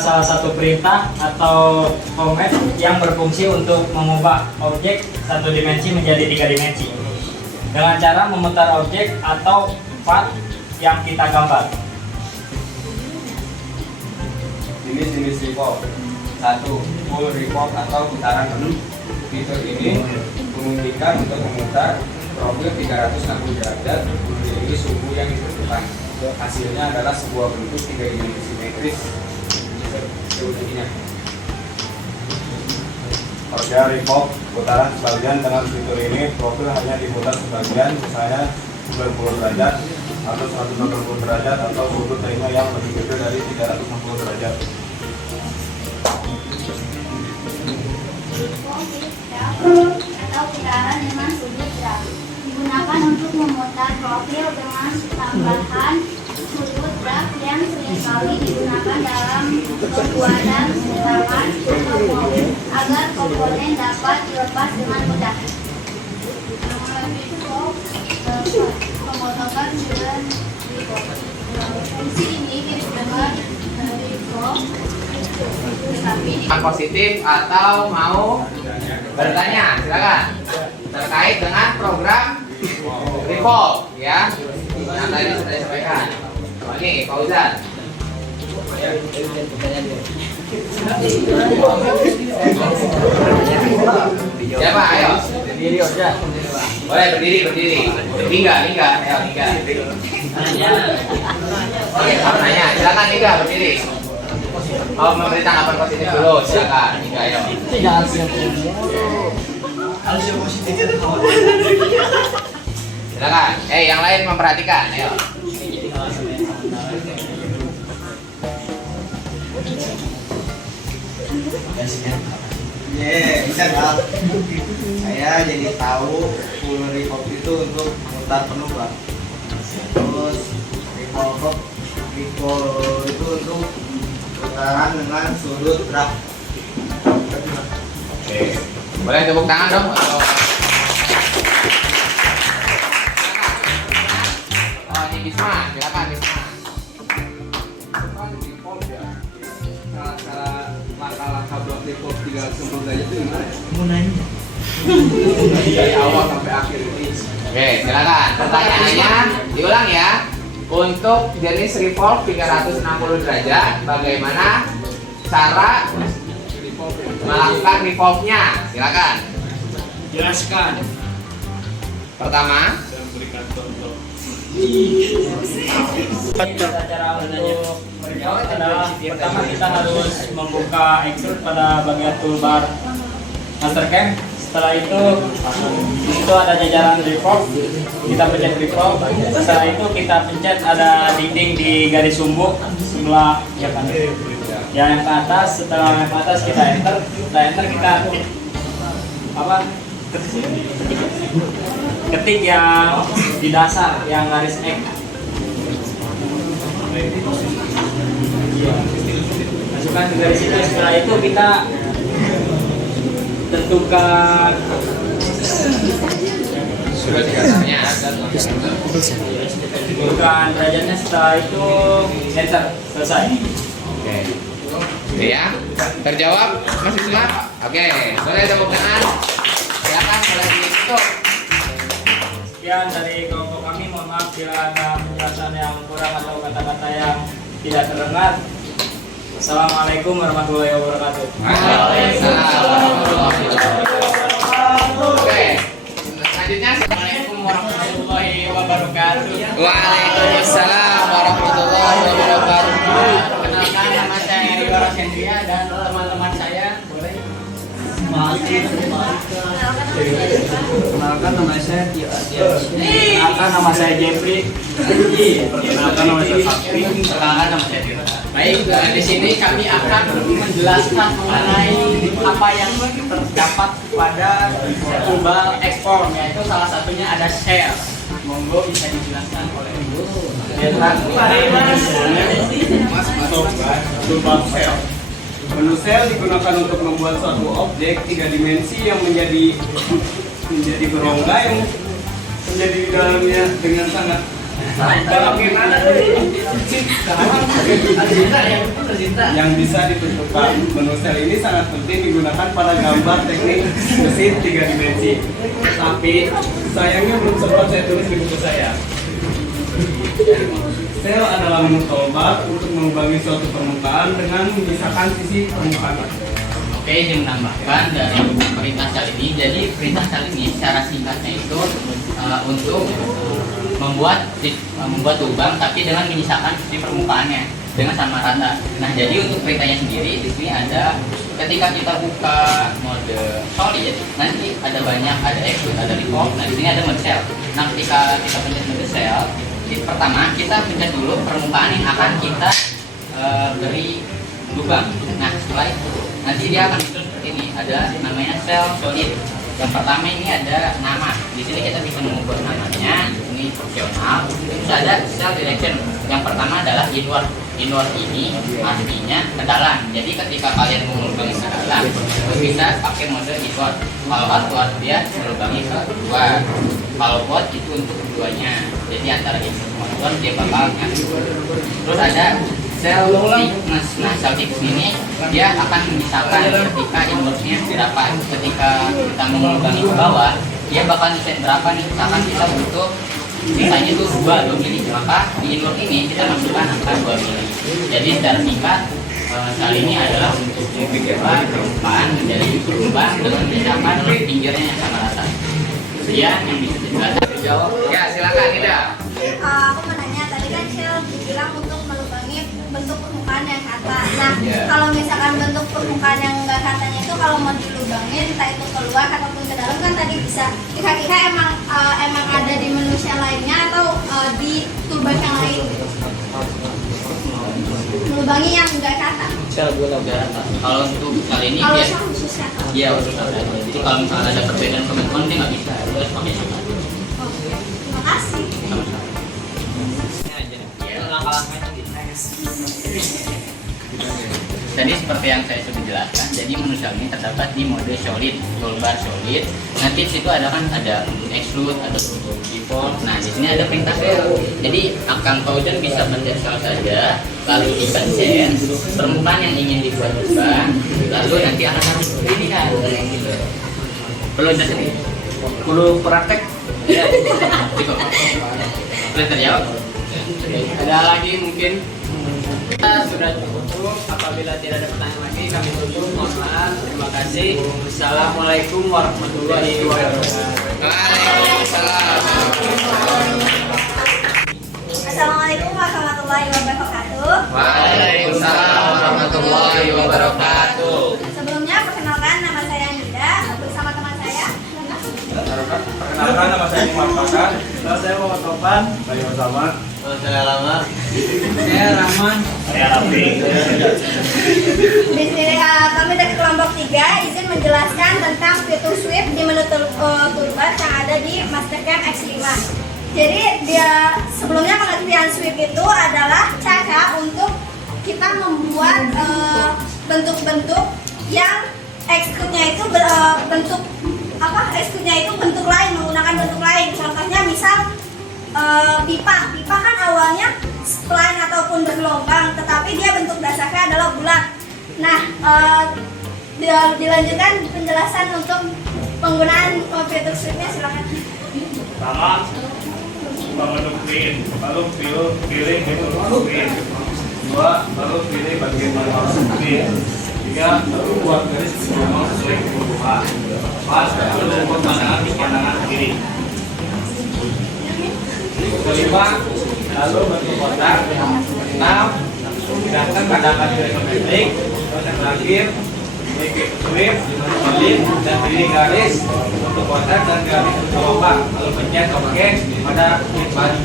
salah satu perintah atau command yang berfungsi untuk mengubah objek satu dimensi menjadi 3 dimensi dengan cara memutar objek atau part yang kita gambar. Jenis-jenis revolve. 1. Full revolve atau putaran penuh. Fitur ini memungkinkan untuk memutar profil 360 derajat menjadi sumbu yang ditentukan. Hasilnya adalah sebuah bentuk 3 dimensi simetris seutuhnya. Pada revolve putaran sebagian, dengan fitur ini profil hanya diputar sebagian, misalnya 90 derajat atau 180 derajat atau sudut lainnya yang lebih kecil dari 360 derajat. Atau putaran dengan sudut drag digunakan untuk memutar profil dengan tambahan sudut drag yang seringkali digunakan dalam pembuatan halaman agar komponen dapat dilepas dengan mudah. Pemotongan dengan fungsi ini mirip dengan Positif atau mau bertanya, silakan. Terkait dengan program revolve ya, yang tadi sudah disampaikan. Ini Fauzan. Siapa? Ayo. Boleh berdiri. Lingga. Ayo Lingga. Oke, kamu nanya. Silakan Lingga berdiri. Oh, memberi tanggapan positif dulu. Silakan Lingga, ayo. Silakan. Yang lain memperhatikan. Ayo. Bisa Bang. Saya jadi tahu full revolve itu untuk mutar penuh Bang. Terus revolve itu untuk putaran dengan sudut drag. Oke. Boleh tepuk tangan dong. Oh, ini Bisma. Silakan Bisma. Langkah-langkah buat revolve 360 derajat itu gimana? Dari awal sampai akhir ini. Oke, silakan. Pertanyaannya diulang ya. Untuk jenis revolve 360 derajat, bagaimana cara melakukan revolve-nya? Silakan. Jelaskan. Pertama, Cara untuk revolve adalah pertama kita harus membuka extrude pada bagian toolbar Mastercam. Setelah itu ada jajaran revolve, kita pencet revolve. Setelah itu kita pencet ada dinding di garis sumbu sebelah ya kan. Yang ke atas, setelah yang ke atas kita enter. Setelah enter kita ketik yang di dasar yang garis X. Masukkan ke garis itu. Setelah itu kita tentukan sudah dikasihnya. tentukan derajatnya. Setelah itu enter, selesai. Oke. Oke ya. Terjawab masih semua? Oke. Boleh tepuk tangan. Silakan boleh ditutup. Sekian dari kelompok kami. Mohon maaf bila ada penjelasan yang kurang atau kata-kata yang tidak terdengar. Assalamualaikum warahmatullahi wabarakatuh. Oke. Selanjutnya assalamualaikum warahmatullahi wabarakatuh. Waalaikumsalam warahmatullahi wabarakatuh. Perkenalkan, nama saya Rio Rosendria dan teman-teman saya boleh. Kenalkan nama saya Tio Adian. Kenalkan nama saya Jeffrey. Kenalkan nama saya Sakti. Kenalkan nama saya Tio. Baik, di sini kami akan menjelaskan mengenai apa yang terdapat pada toolbar export, yaitu salah satunya ada share. Monggo bisa dijelaskan oleh Ibu. Toolbar cell. Menu cell digunakan untuk membuat suatu objek 3 dimensi yang menjadi berongga yang menjadi di dalamnya dengan sangat bagaimana yang bisa ditentukan. Menu sel ini sangat penting digunakan pada gambar teknik mesin 3 dimensi. Tapi sayangnya belum sempat saya tulis di buku saya. Sel adalah menu toolbar untuk mengubangi suatu permukaan dengan memisahkan sisi permukaan. Oke, izin menambahkan dari perintah sel ini. Jadi perintah sel ini secara singkatnya itu untuk membuat lubang tapi dengan menyisakan sisi permukaannya dengan sama rata. Nah, jadi untuk perintahnya sendiri di sini ada ketika kita buka mode solid, nanti ada banyak, ada extrude, ada revolve. Nah, di sini ada mode cell. Nah, ketika kita pencet mode cell, pertama kita pencet dulu permukaan yang akan kita beri lubang. Nah, setelah itu nanti dia akan muncul seperti ini, ada namanya cell solid. Yang pertama ini ada nama. Di sini kita bisa mengubah namanya. Ini fungsional. Terus ada cell direction. Yang pertama adalah inward. Inward ini artinya ke dalam. Jadi ketika kalian melubangi ke dalam, bisa pakai mode inward. Kalau outward dia melubangi ke luar. Kalau out itu untuk keduanya. Jadi antara inward sama outward dia bakal ngatur. Terus ada cell thickness. Nah, cell thickness ini dia akan misalkan ketika inwardnya berapa. Ketika kita melubangi ke bawah, dia bakal set berapa nih. Misalkan kita butuh sisanya itu 2 mili, maka di inward ini kita masukkan angka 2 mili. Jadi secara singkat sel ini adalah untuk membuat permukaan menjadi berubah dengan misalkan pinggirnya yang sama rata. Sekian yang bisa dijelaskan. Jawab. Ya, silakan Ida. Aku mau nanya, tadi kan Shell bilang untuk melubangi bentuk permukaan yang rata. Nah, kalau misalkan bentuk permukaan yang enggak ratanya itu kalau mau dilubangin, entah itu keluar ataupun ke dalam kan tadi bisa. Kira-kira emang ada di menu Shell lainnya atau di toolbar yang lain? Melubangi yang enggak rata. Shell enggak rata. Kalau untuk kali ini Kalau dia Shell khusus ya. iya khusus rata. Jadi kalau misalnya ada perbedaan komentar dia nggak bisa, harus pakai Shell. Oke, terima kasih. Jadi seperti yang saya sudah jelaskan, jadi menu Shell ini terdapat di mode solid, toolbar solid. Nanti di situ ada extrude, ada default. Nah, di sini ada perintah Shell. Jadi Akang Fauzan bisa pencet Shell saja, lalu dipencet permukaan yang ingin dibuat lubang, lalu nanti akan seperti ini kan. Perlu jelasin ini? Perlu praktek. Ya, cukup. Boleh terjawab? Ada lagi mungkin? Kita sudah cukup. Apabila tidak ada pertanyaan lagi, kami tutup. Mohon maaf. Terima kasih. Assalamualaikum warahmatullahi wabarakatuh. Waalaikumsalam. Assalamualaikum warahmatullahi wabarakatuh. Waalaikumsalam warahmatullahi wabarakatuh. Sebelumnya perkenalkan, nama saya Nida bersama teman saya. Perkenalkan, nama saya Imam Pakar. Nama saya Muhammad Topan. Saya Osama. Saya Lama. Saya Rahman. Saya Rafi. Di sini kami dari kelompok 3 izin menjelaskan tentang fitur sweep di menu toolbar yang ada di Mastercam X5. Jadi dia sebelumnya pengertian sweep itu adalah cara untuk kita membuat bentuk-bentuk yang extrude-nya itu bentuk extrude-nya itu bentuk lain, menggunakan bentuk lain. Contohnya misal pipa kan awalnya spline ataupun bergelombang, tetapi dia bentuk dasarnya adalah bulat. Nah, dilanjutkan penjelasan untuk penggunaan fitur sweep-nya, silakan. Pertama, bentuk print, lalu pilih bentuk print. 2, baru pilih bagian mana print. 3, baru buat garis bergelombang sesuai kebutuhan. 4, baru buat pandangan kiri. 5, lalu bentuk kotak. 6, pindahkan pandangan geometrik. Terus yang terakhir, pilih sweep, solid, dan pilih garis untuk kotak dan garis untuk gelombang. Lalu pencet OK pada klik balik.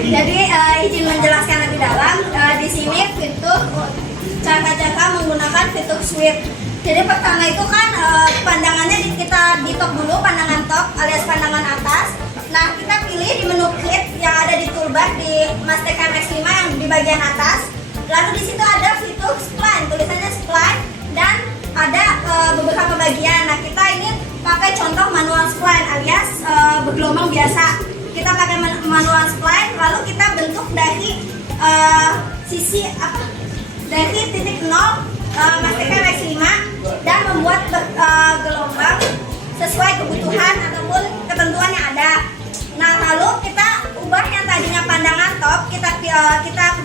Jadi izin menjelaskan lebih dalam. Di sini fitur cara-cara menggunakan fitur sweep. Jadi pertama itu kan pandangannya kita di top dulu, pandangan top alias pandangan atas. Nah, kita pilih di menu clip yang ada di toolbar di Mastercam X5 yang di bagian atas. Lalu di situ ada fitur spline, tulisannya spline, dan ada beberapa bagian. Nah, kita ini pakai contoh manual spline alias bergelombang biasa. Kita pakai manual spline, lalu kita bentuk dari sisi apa? Dari titik 0 Mastercam X5 dan membuat gelombang sesuai kebutuhan ataupun ketentuan yang ada. Nah, lalu kita ubah yang tadinya pandangan top, kita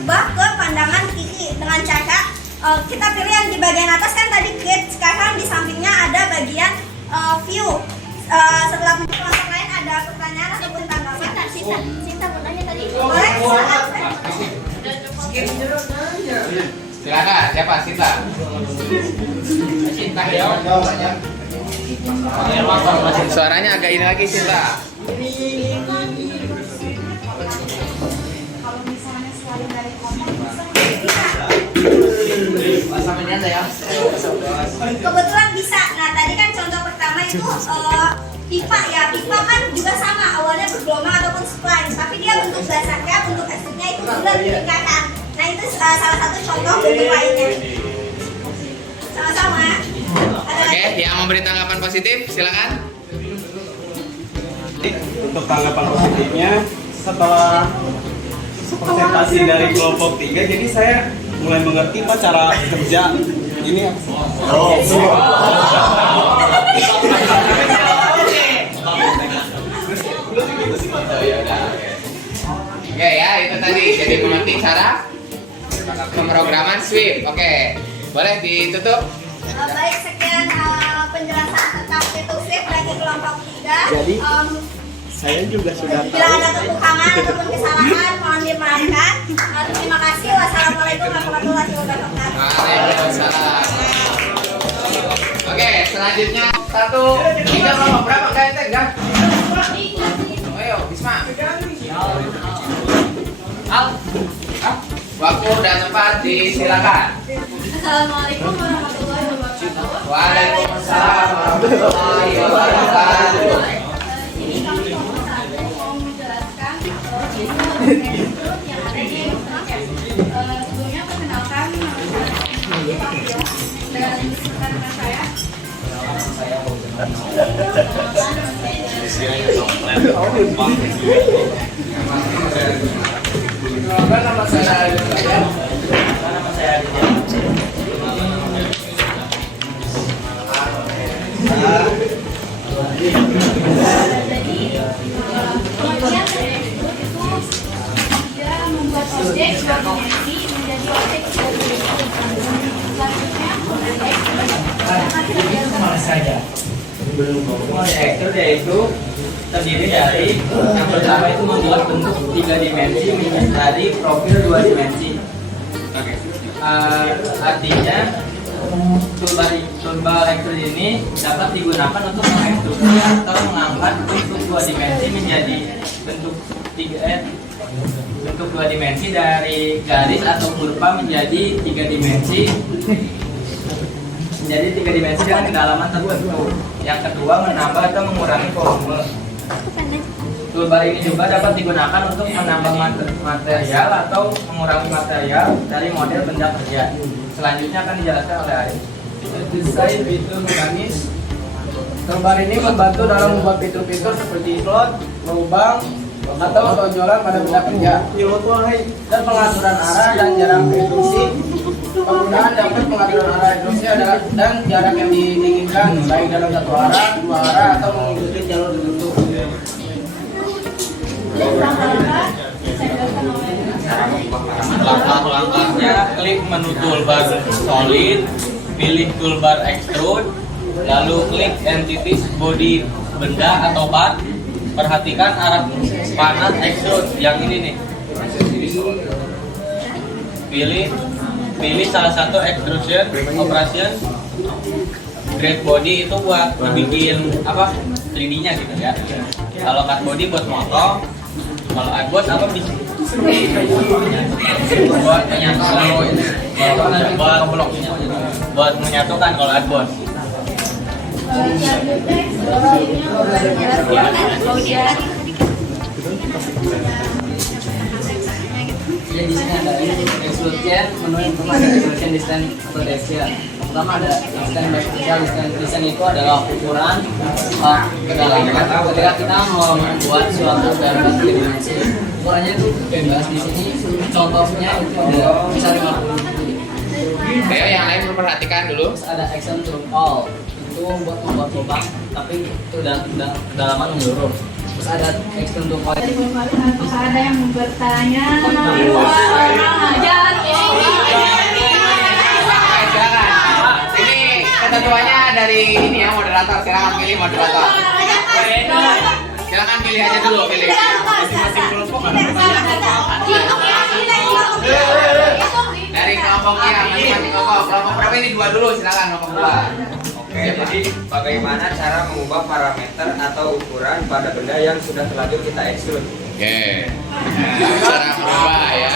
ubah ke pandangan kiri dengan cara kita pilih yang di bagian atas kan tadi grid, sekarang di sampingnya ada bagian view. Setelah kelompok lain ada pertanyaan ataupun tanggapan. Cinta mau nanya tadi. Boleh? Silakan, siapa Sinta? Sinta ya. Suaranya agak ini lagi Sinta. Kebetulan bisa. Nah, tadi kan contoh pertama itu pipa ya. Pipa kan juga sama, awalnya bergelombang ataupun spline, tapi dia bentuk dasarnya, bentuk ekstrudnya itu sudah ditingkatkan. Nah, itu salah satu contoh bentuk lainnya. Sama-sama. Oke, yang memberi tanggapan positif silakan. Untuk tanggapan positifnya, setelah presentasi dari kelompok 3, jadi saya mulai mengerti Pak cara kerja ini. Oke ya, itu tadi. Jadi mengerti cara pemrograman sweep. Oke, boleh ditutup. Baik, sekian penjelasan tentang fitur sweep dari kelompok 3. Jadi, saya juga sudah Bila ada kekurangan ataupun kesalahan, mohon dimaafkan. Terima kasih. Wassalamualaikum warahmatullahi wabarakatuh. Waalaikumsalam. Oke, selanjutnya 1, 3 berapa gantek kan? Ayo, Bisma. Al. Waktu dan tempat disilakan. Assalamualaikum warahmatullahi wabarakatuh. Waalaikumsalam warahmatullahi wabarakatuh. Ini kami kelompok 1 mau menjelaskan fitur yang ada di sebelumnya perkenalkan nama saya dan rekan saya. Nama saya Pengertian dari fitur itu dia membuat objek berdimensi menjadi objek berdimensi. Selanjutnya Ekstrud yaitu terdiri dari yang pertama itu membuat bentuk 3 dimensi dari profil 2 dimensi. Artinya toolbar ekstrud ini dapat digunakan untuk mengekstrusi atau mengangkat bentuk 2 dimensi menjadi bentuk 2 dimensi dari garis atau kurva menjadi 3 dimensi. Jadi 3 dimensi dengan kedalaman tertentu. Yang kedua, menambah atau mengurangi volume. Toolbar ini juga dapat digunakan untuk menambah material atau mengurangi material dari model benda kerja. Selanjutnya akan dijelaskan oleh Arif. Desain fitur mekanis. Toolbar ini membantu dalam membuat fitur-fitur seperti slot, lubang, atau tonjolan pada benda kerja. Dan pengaturan arah dan jarak ekstrusi. Penggunaan dapat pengaturan arah ekstrusi dan jarak yang diinginkan, baik dalam satu arah, 2 arah, atau mengikuti jalur tertentu. Langkah-langkahnya, klik menu toolbar solid, pilih toolbar extrude, lalu klik entities body benda atau part. Perhatikan arah panas extrude yang ini nih. Pilih salah satu extrusion operation. Grade body itu buat bikin 3D-nya gitu ya. Kalau cut body buat motong, kalau adboss bisa buat menyatukan, buat menyatukan kalau adboss. Jadi di sini ada extrusion, menu informasi extrusion design atau detail. pertama ada extend vertikal. Extend itu adalah ukuran kedalaman ketika kita mau membuat suatu gambar tiga dimensi. Ukurannya itu bebas di sini. Contohnya itu ada bisa 50. Ayo yang lain memperhatikan dulu. Terus ada extend to all, itu buat membuat lubang tapi itu kedalaman menurun. Terus ada extend to all. Apakah ada yang bertanya? Jangan Silakan. Ini ketentuannya dari ini ya moderator. Silakan pilih moderator. Silakan pilih aja dulu, pilih. Masing-masing kelompok ada Dari kelompok ya, masing-masing kelompok. Kelompok berapa ini? 2 dulu, silakan kelompok 2. Oke, jadi bagaimana cara mengubah parameter atau ukuran pada benda yang sudah terlanjur kita extrude? Oke. Cara merubah ya.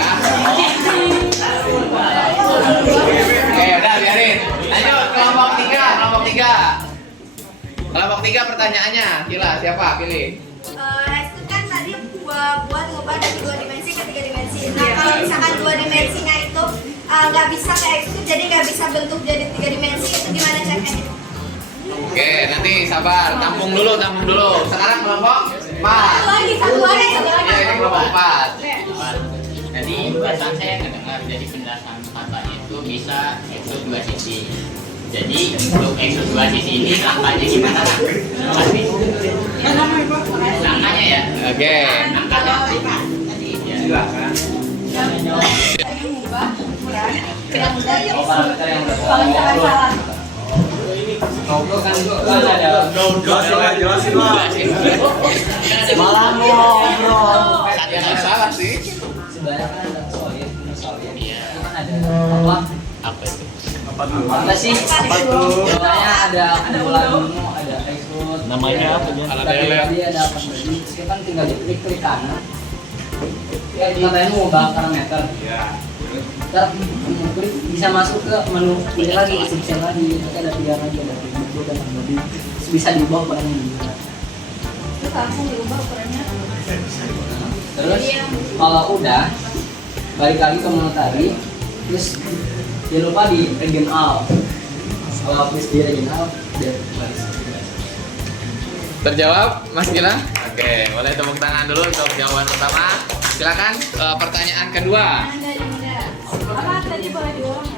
Oke, udah biarin. Lanjut kelompok 3, kelompok 3. Kelompok 3 pertanyaannya, Gila, siapa? Pilih. itu kan tadi buat ngubah dari 2 dimensi ke 3 dimensi. Nah kalau misalkan 2 dimensinya itu nggak bisa ke extrude, jadi nggak bisa bentuk jadi 3 dimensi, itu gimana ceknya? Oke, nanti sabar, tampung dulu. Sekarang kelompok 4. Satu lagi. Ya, ini kelompok 4. Jadi perasaan saya ngedengar jadi penjelasan katanya itu bisa extrude 2 sisi. Jadi untuk extrude 2 sisi ini langkahnya gimana lah? Langkahnya ya. Oke. Langkahnya. Silakan. Mengubah ukuran yang udah Oh, parameter yang udah kalau misalkan salah. Ngobrol kan ada jelasin lah. malah ngobrol. Ya nggak salah sih. Sebenarnya kan ada solid, solid. Iya. Itu kan ada apa? Apa itu? Apa sih? Apa tuh? Contohnya ada demo, ada extrude. Namanya apa, Jon? Tadi ada apa tadi? Kita kan tinggal klik kanan. Ya, katanya mau ubah parameter. Iya. Ntar klik bisa masuk ke menu ini lagi, exception lagi. Nanti ada 3 lagi, ada video dan tadi bisa diubah ukurannya juga. Terus langsung diubah ukurannya. Terus kalau udah balik lagi ke menu tadi, terus jangan lupa di regional. Kalau habis di regional, udah baris. Terjawab, Mas Gilang? Oke, boleh tepuk tangan dulu untuk jawaban pertama. Silakan pertanyaan kedua. Apa tadi boleh diulang?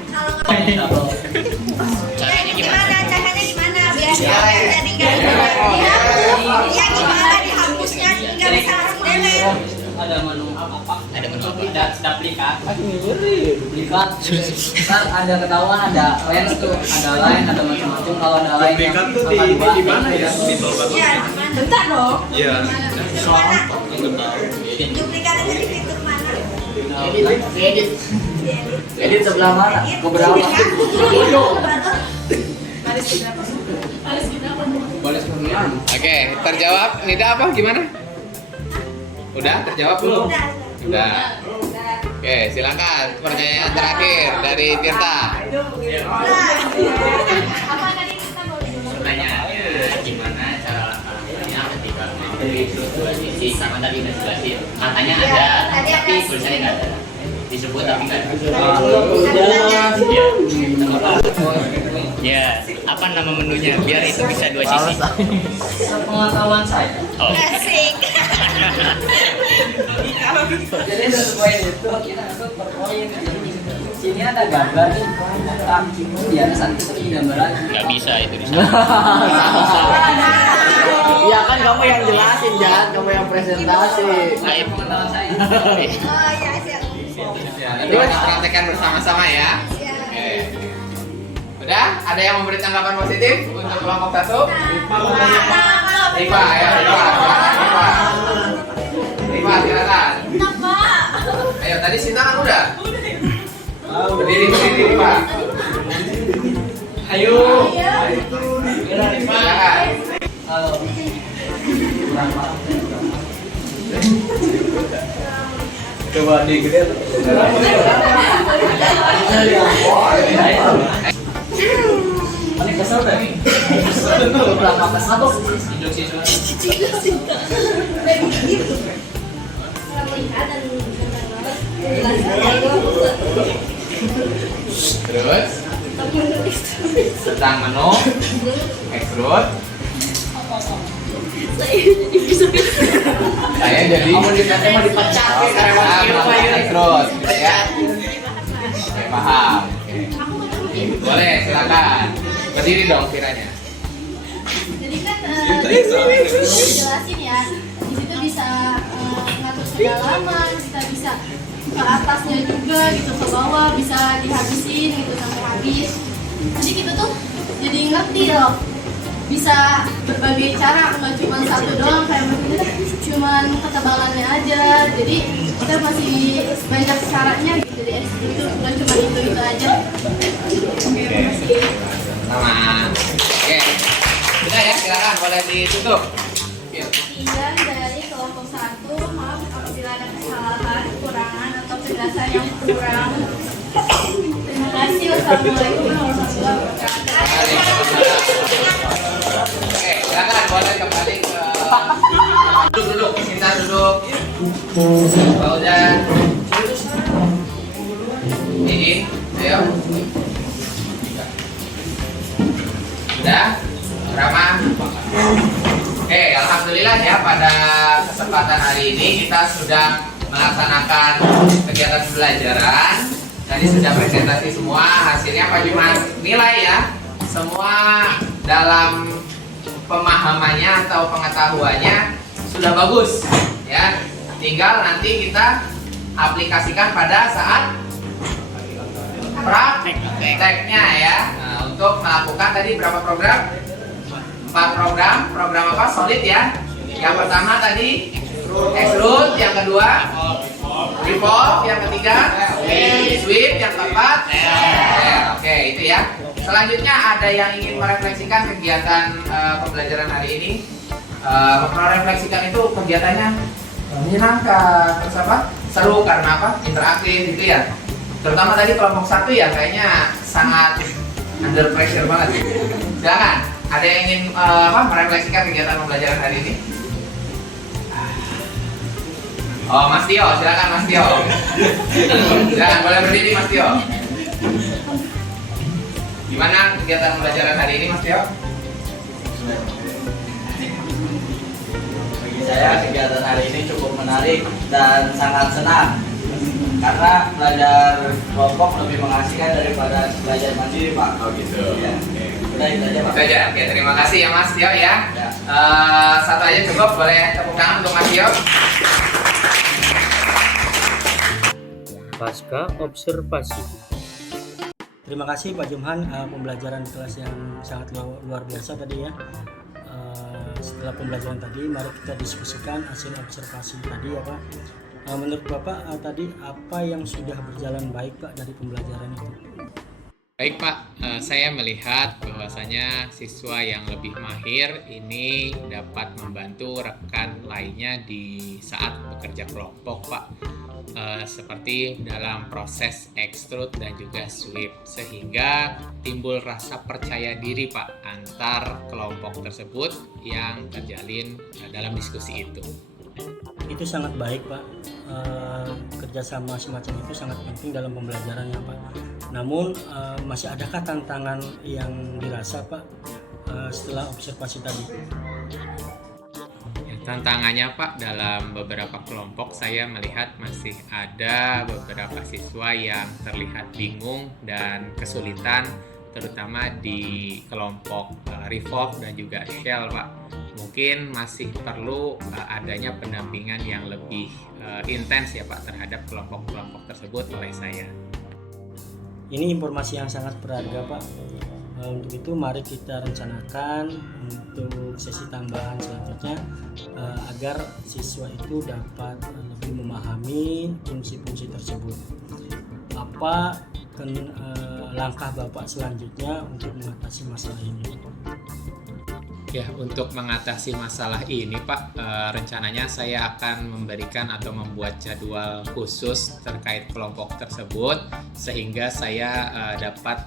Caranya gimana? Caranya gimana? Biar Cara- jadi nggak dihapus. Ya gimana dihapusnya nggak bisa langsung delete. Ada menu apa? Ada menu apa? Ada duplikat. Duplikat. Ntar ada ketahuan ada lens tuh, ada line, ada macam-macam. Kalau ada line yang Duplikat tuh angka dua, di mana ya? Di toolbar. Ya, bentar dong. Iya. Mana? Duplikat itu di fitur mana? Edit. Edit sebelah mana? Keberapa? Balas pemilihan. Oke, terjawab. Nida apa? Gimana? Udah terjawab belum? Udah. Oke, silakan. Pertanyaan terakhir dari Tirta. Apa tadi kita boleh diulang? Pertanyaannya gimana cara langkahnya ketika extrude 2 sisi? Sama tadi udah jelasin. Katanya ada, tapi tulisannya nggak ada. Disebut tapi nggak ada. Ya, apa nama menunya? Biar itu bisa 2 sisi. Pengetahuan saya. Oh. Asik. Jadi untuk poin itu kita masuk per poin. Sini ada gambar nih. Di atas ada seperti gambar lagi. Nggak bisa itu di sana. Iya kan kamu yang jelasin, jangan kamu yang presentasi. Baik. Pengetahuan saya. Oh ya siap. Nanti kita praktekkan bersama-sama ya. Siap. Oke. Udah? Ada yang memberi tanggapan positif untuk kelompok 1? Rifa ya, Rifa. Silakan Rifa. Rifa, silakan. Ayo, tadi Sinta kan udah? Berdiri, Rifa. Ayo. Silakan. Halo. Kurang paham. Coba digede. Mana kesel dah? Berapa kesel tuh? Terus? tentang menu extrude. Saya jadi Kamu dikata mau dipecat Oh, karena melakukan extrude, gitu ya. Oke, paham. Oke. Boleh, silakan. Berdiri dong kiranya. Jadi kan dijelasin ya, di situ bisa ngatur kedalaman, kita bisa ke atasnya juga gitu, ke bawah bisa dihabisin gitu sampai habis. Jadi kita tuh jadi ngerti loh, bisa berbagai cara, nggak cuma satu doang kayak begini, cuman ketebalannya aja. Jadi kita masih banyak caranya gitu di itu, nggak cuma itu aja. Oke, makasih. Sama. Oke. Sudah ya, silakan boleh ditutup. Sekian dari kelompok 1, maaf apabila ada kesalahan, kekurangan atau penjelasan yang kurang. Terima kasih. Wassalamualaikum warahmatullahi wabarakatuh. Oke, silakan boleh kembali ke duduk. Kita duduk. Pak Ujan. Ini, ayo. Sudah? Rama? Oke, alhamdulillah ya pada kesempatan hari ini kita sudah melaksanakan kegiatan pembelajaran. Tadi sudah presentasi semua, hasilnya Pak Jumat nilai ya. Semua dalam pemahamannya atau pengetahuannya sudah bagus ya. Tinggal nanti kita aplikasikan pada saat prakteknya ya. Nah, untuk melakukan tadi berapa program? 4 program. Program apa? Solid ya. Yang pertama tadi extrude, yang kedua revolve, yang ketiga sweep, yang keempat oke, itu ya. Selanjutnya ada yang ingin merefleksikan kegiatan pembelajaran hari ini. Merefleksikan itu kegiatannya menyenangkan, terus apa? Seru karena apa? Interaktif gitu ya. Terutama tadi kelompok 1 ya, kayaknya sangat under pressure banget gitu. Silakan, ada yang ingin merefleksikan kegiatan pembelajaran hari ini? Oh, Mas Tio, silakan Mas Tio. Silakan, boleh berdiri Mas Tio. Gimana kegiatan pembelajaran hari ini Mas Tio? Bagi saya kegiatan hari ini cukup menarik dan sangat senang karena belajar kelompok lebih mengasihkan daripada belajar mandiri, Pak. Oh gitu. Ya. Udah itu aja, Pak. Itu aja. Oke, terima kasih ya Mas Tio ya. Ya. Satu aja cukup, boleh tepuk tangan untuk Mas Tio. Pasca observasi. Terima kasih Pak Jumhan, pembelajaran kelas yang sangat luar biasa tadi ya. Setelah pembelajaran tadi, mari kita diskusikan hasil observasi tadi ya Pak. Menurut Bapak tadi apa yang sudah berjalan baik Pak dari pembelajaran itu? Baik Pak, saya melihat bahwasanya siswa yang lebih mahir ini dapat membantu rekan lainnya di saat bekerja kelompok Pak. Seperti dalam proses extrude dan juga sweep, sehingga timbul rasa percaya diri Pak antar kelompok tersebut yang terjalin dalam diskusi itu. Itu sangat baik Pak. Kerjasama semacam itu sangat penting dalam pembelajarannya Pak. Namun masih adakah tantangan yang dirasa Pak setelah observasi tadi? Tantangannya Pak, dalam beberapa kelompok saya melihat masih ada beberapa siswa yang terlihat bingung dan kesulitan, terutama di kelompok revolve dan juga shell Pak. Mungkin masih perlu adanya pendampingan yang lebih intens ya Pak terhadap kelompok-kelompok tersebut oleh saya. Ini informasi yang sangat berharga Pak. Untuk itu mari kita rencanakan untuk sesi tambahan selanjutnya agar siswa itu dapat lebih memahami fungsi-fungsi tersebut. Apa langkah Bapak selanjutnya untuk mengatasi masalah ini? Ya, untuk mengatasi masalah ini Pak, rencananya saya akan memberikan atau membuat jadwal khusus terkait kelompok tersebut sehingga saya dapat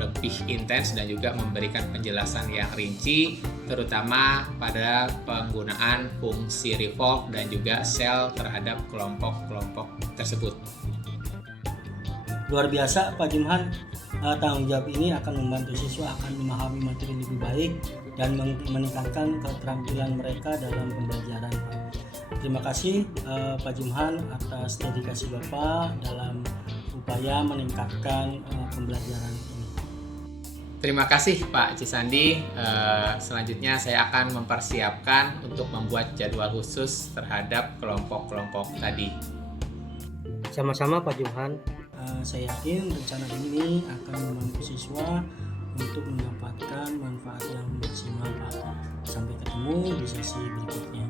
lebih intens dan juga memberikan penjelasan yang rinci terutama pada penggunaan fungsi revolve dan juga shell terhadap kelompok-kelompok tersebut. Luar biasa Pak Jumhan, tanggung jawab ini akan membantu siswa akan memahami materi lebih baik dan meningkatkan keterampilan mereka dalam pembelajaran. Terima kasih Pak Jumhan atas dedikasi Bapak dalam upaya meningkatkan pembelajaran ini. Terima kasih Pak Cisandi. Selanjutnya saya akan mempersiapkan untuk membuat jadwal khusus terhadap kelompok-kelompok tadi. Sama-sama Pak Jumhan. Saya yakin rencana ini akan membantu siswa untuk mendapatkan manfaat yang maksimal Pak. Sampai ketemu di sesi berikutnya.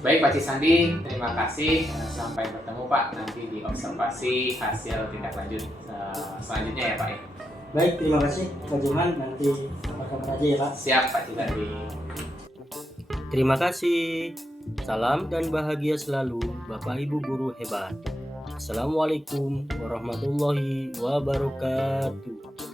Baik Pak Cisandi, terima kasih. Sampai bertemu Pak nanti di observasi hasil tindak lanjut selanjutnya ya Pak ya. Baik, terima kasih Pak Jumhan. Nanti kabar-kabar aja ya Pak. Siap Pak Cisandi. Terima kasih. Salam dan bahagia selalu Bapak Ibu guru hebat. Assalamualaikum warahmatullahi wabarakatuh.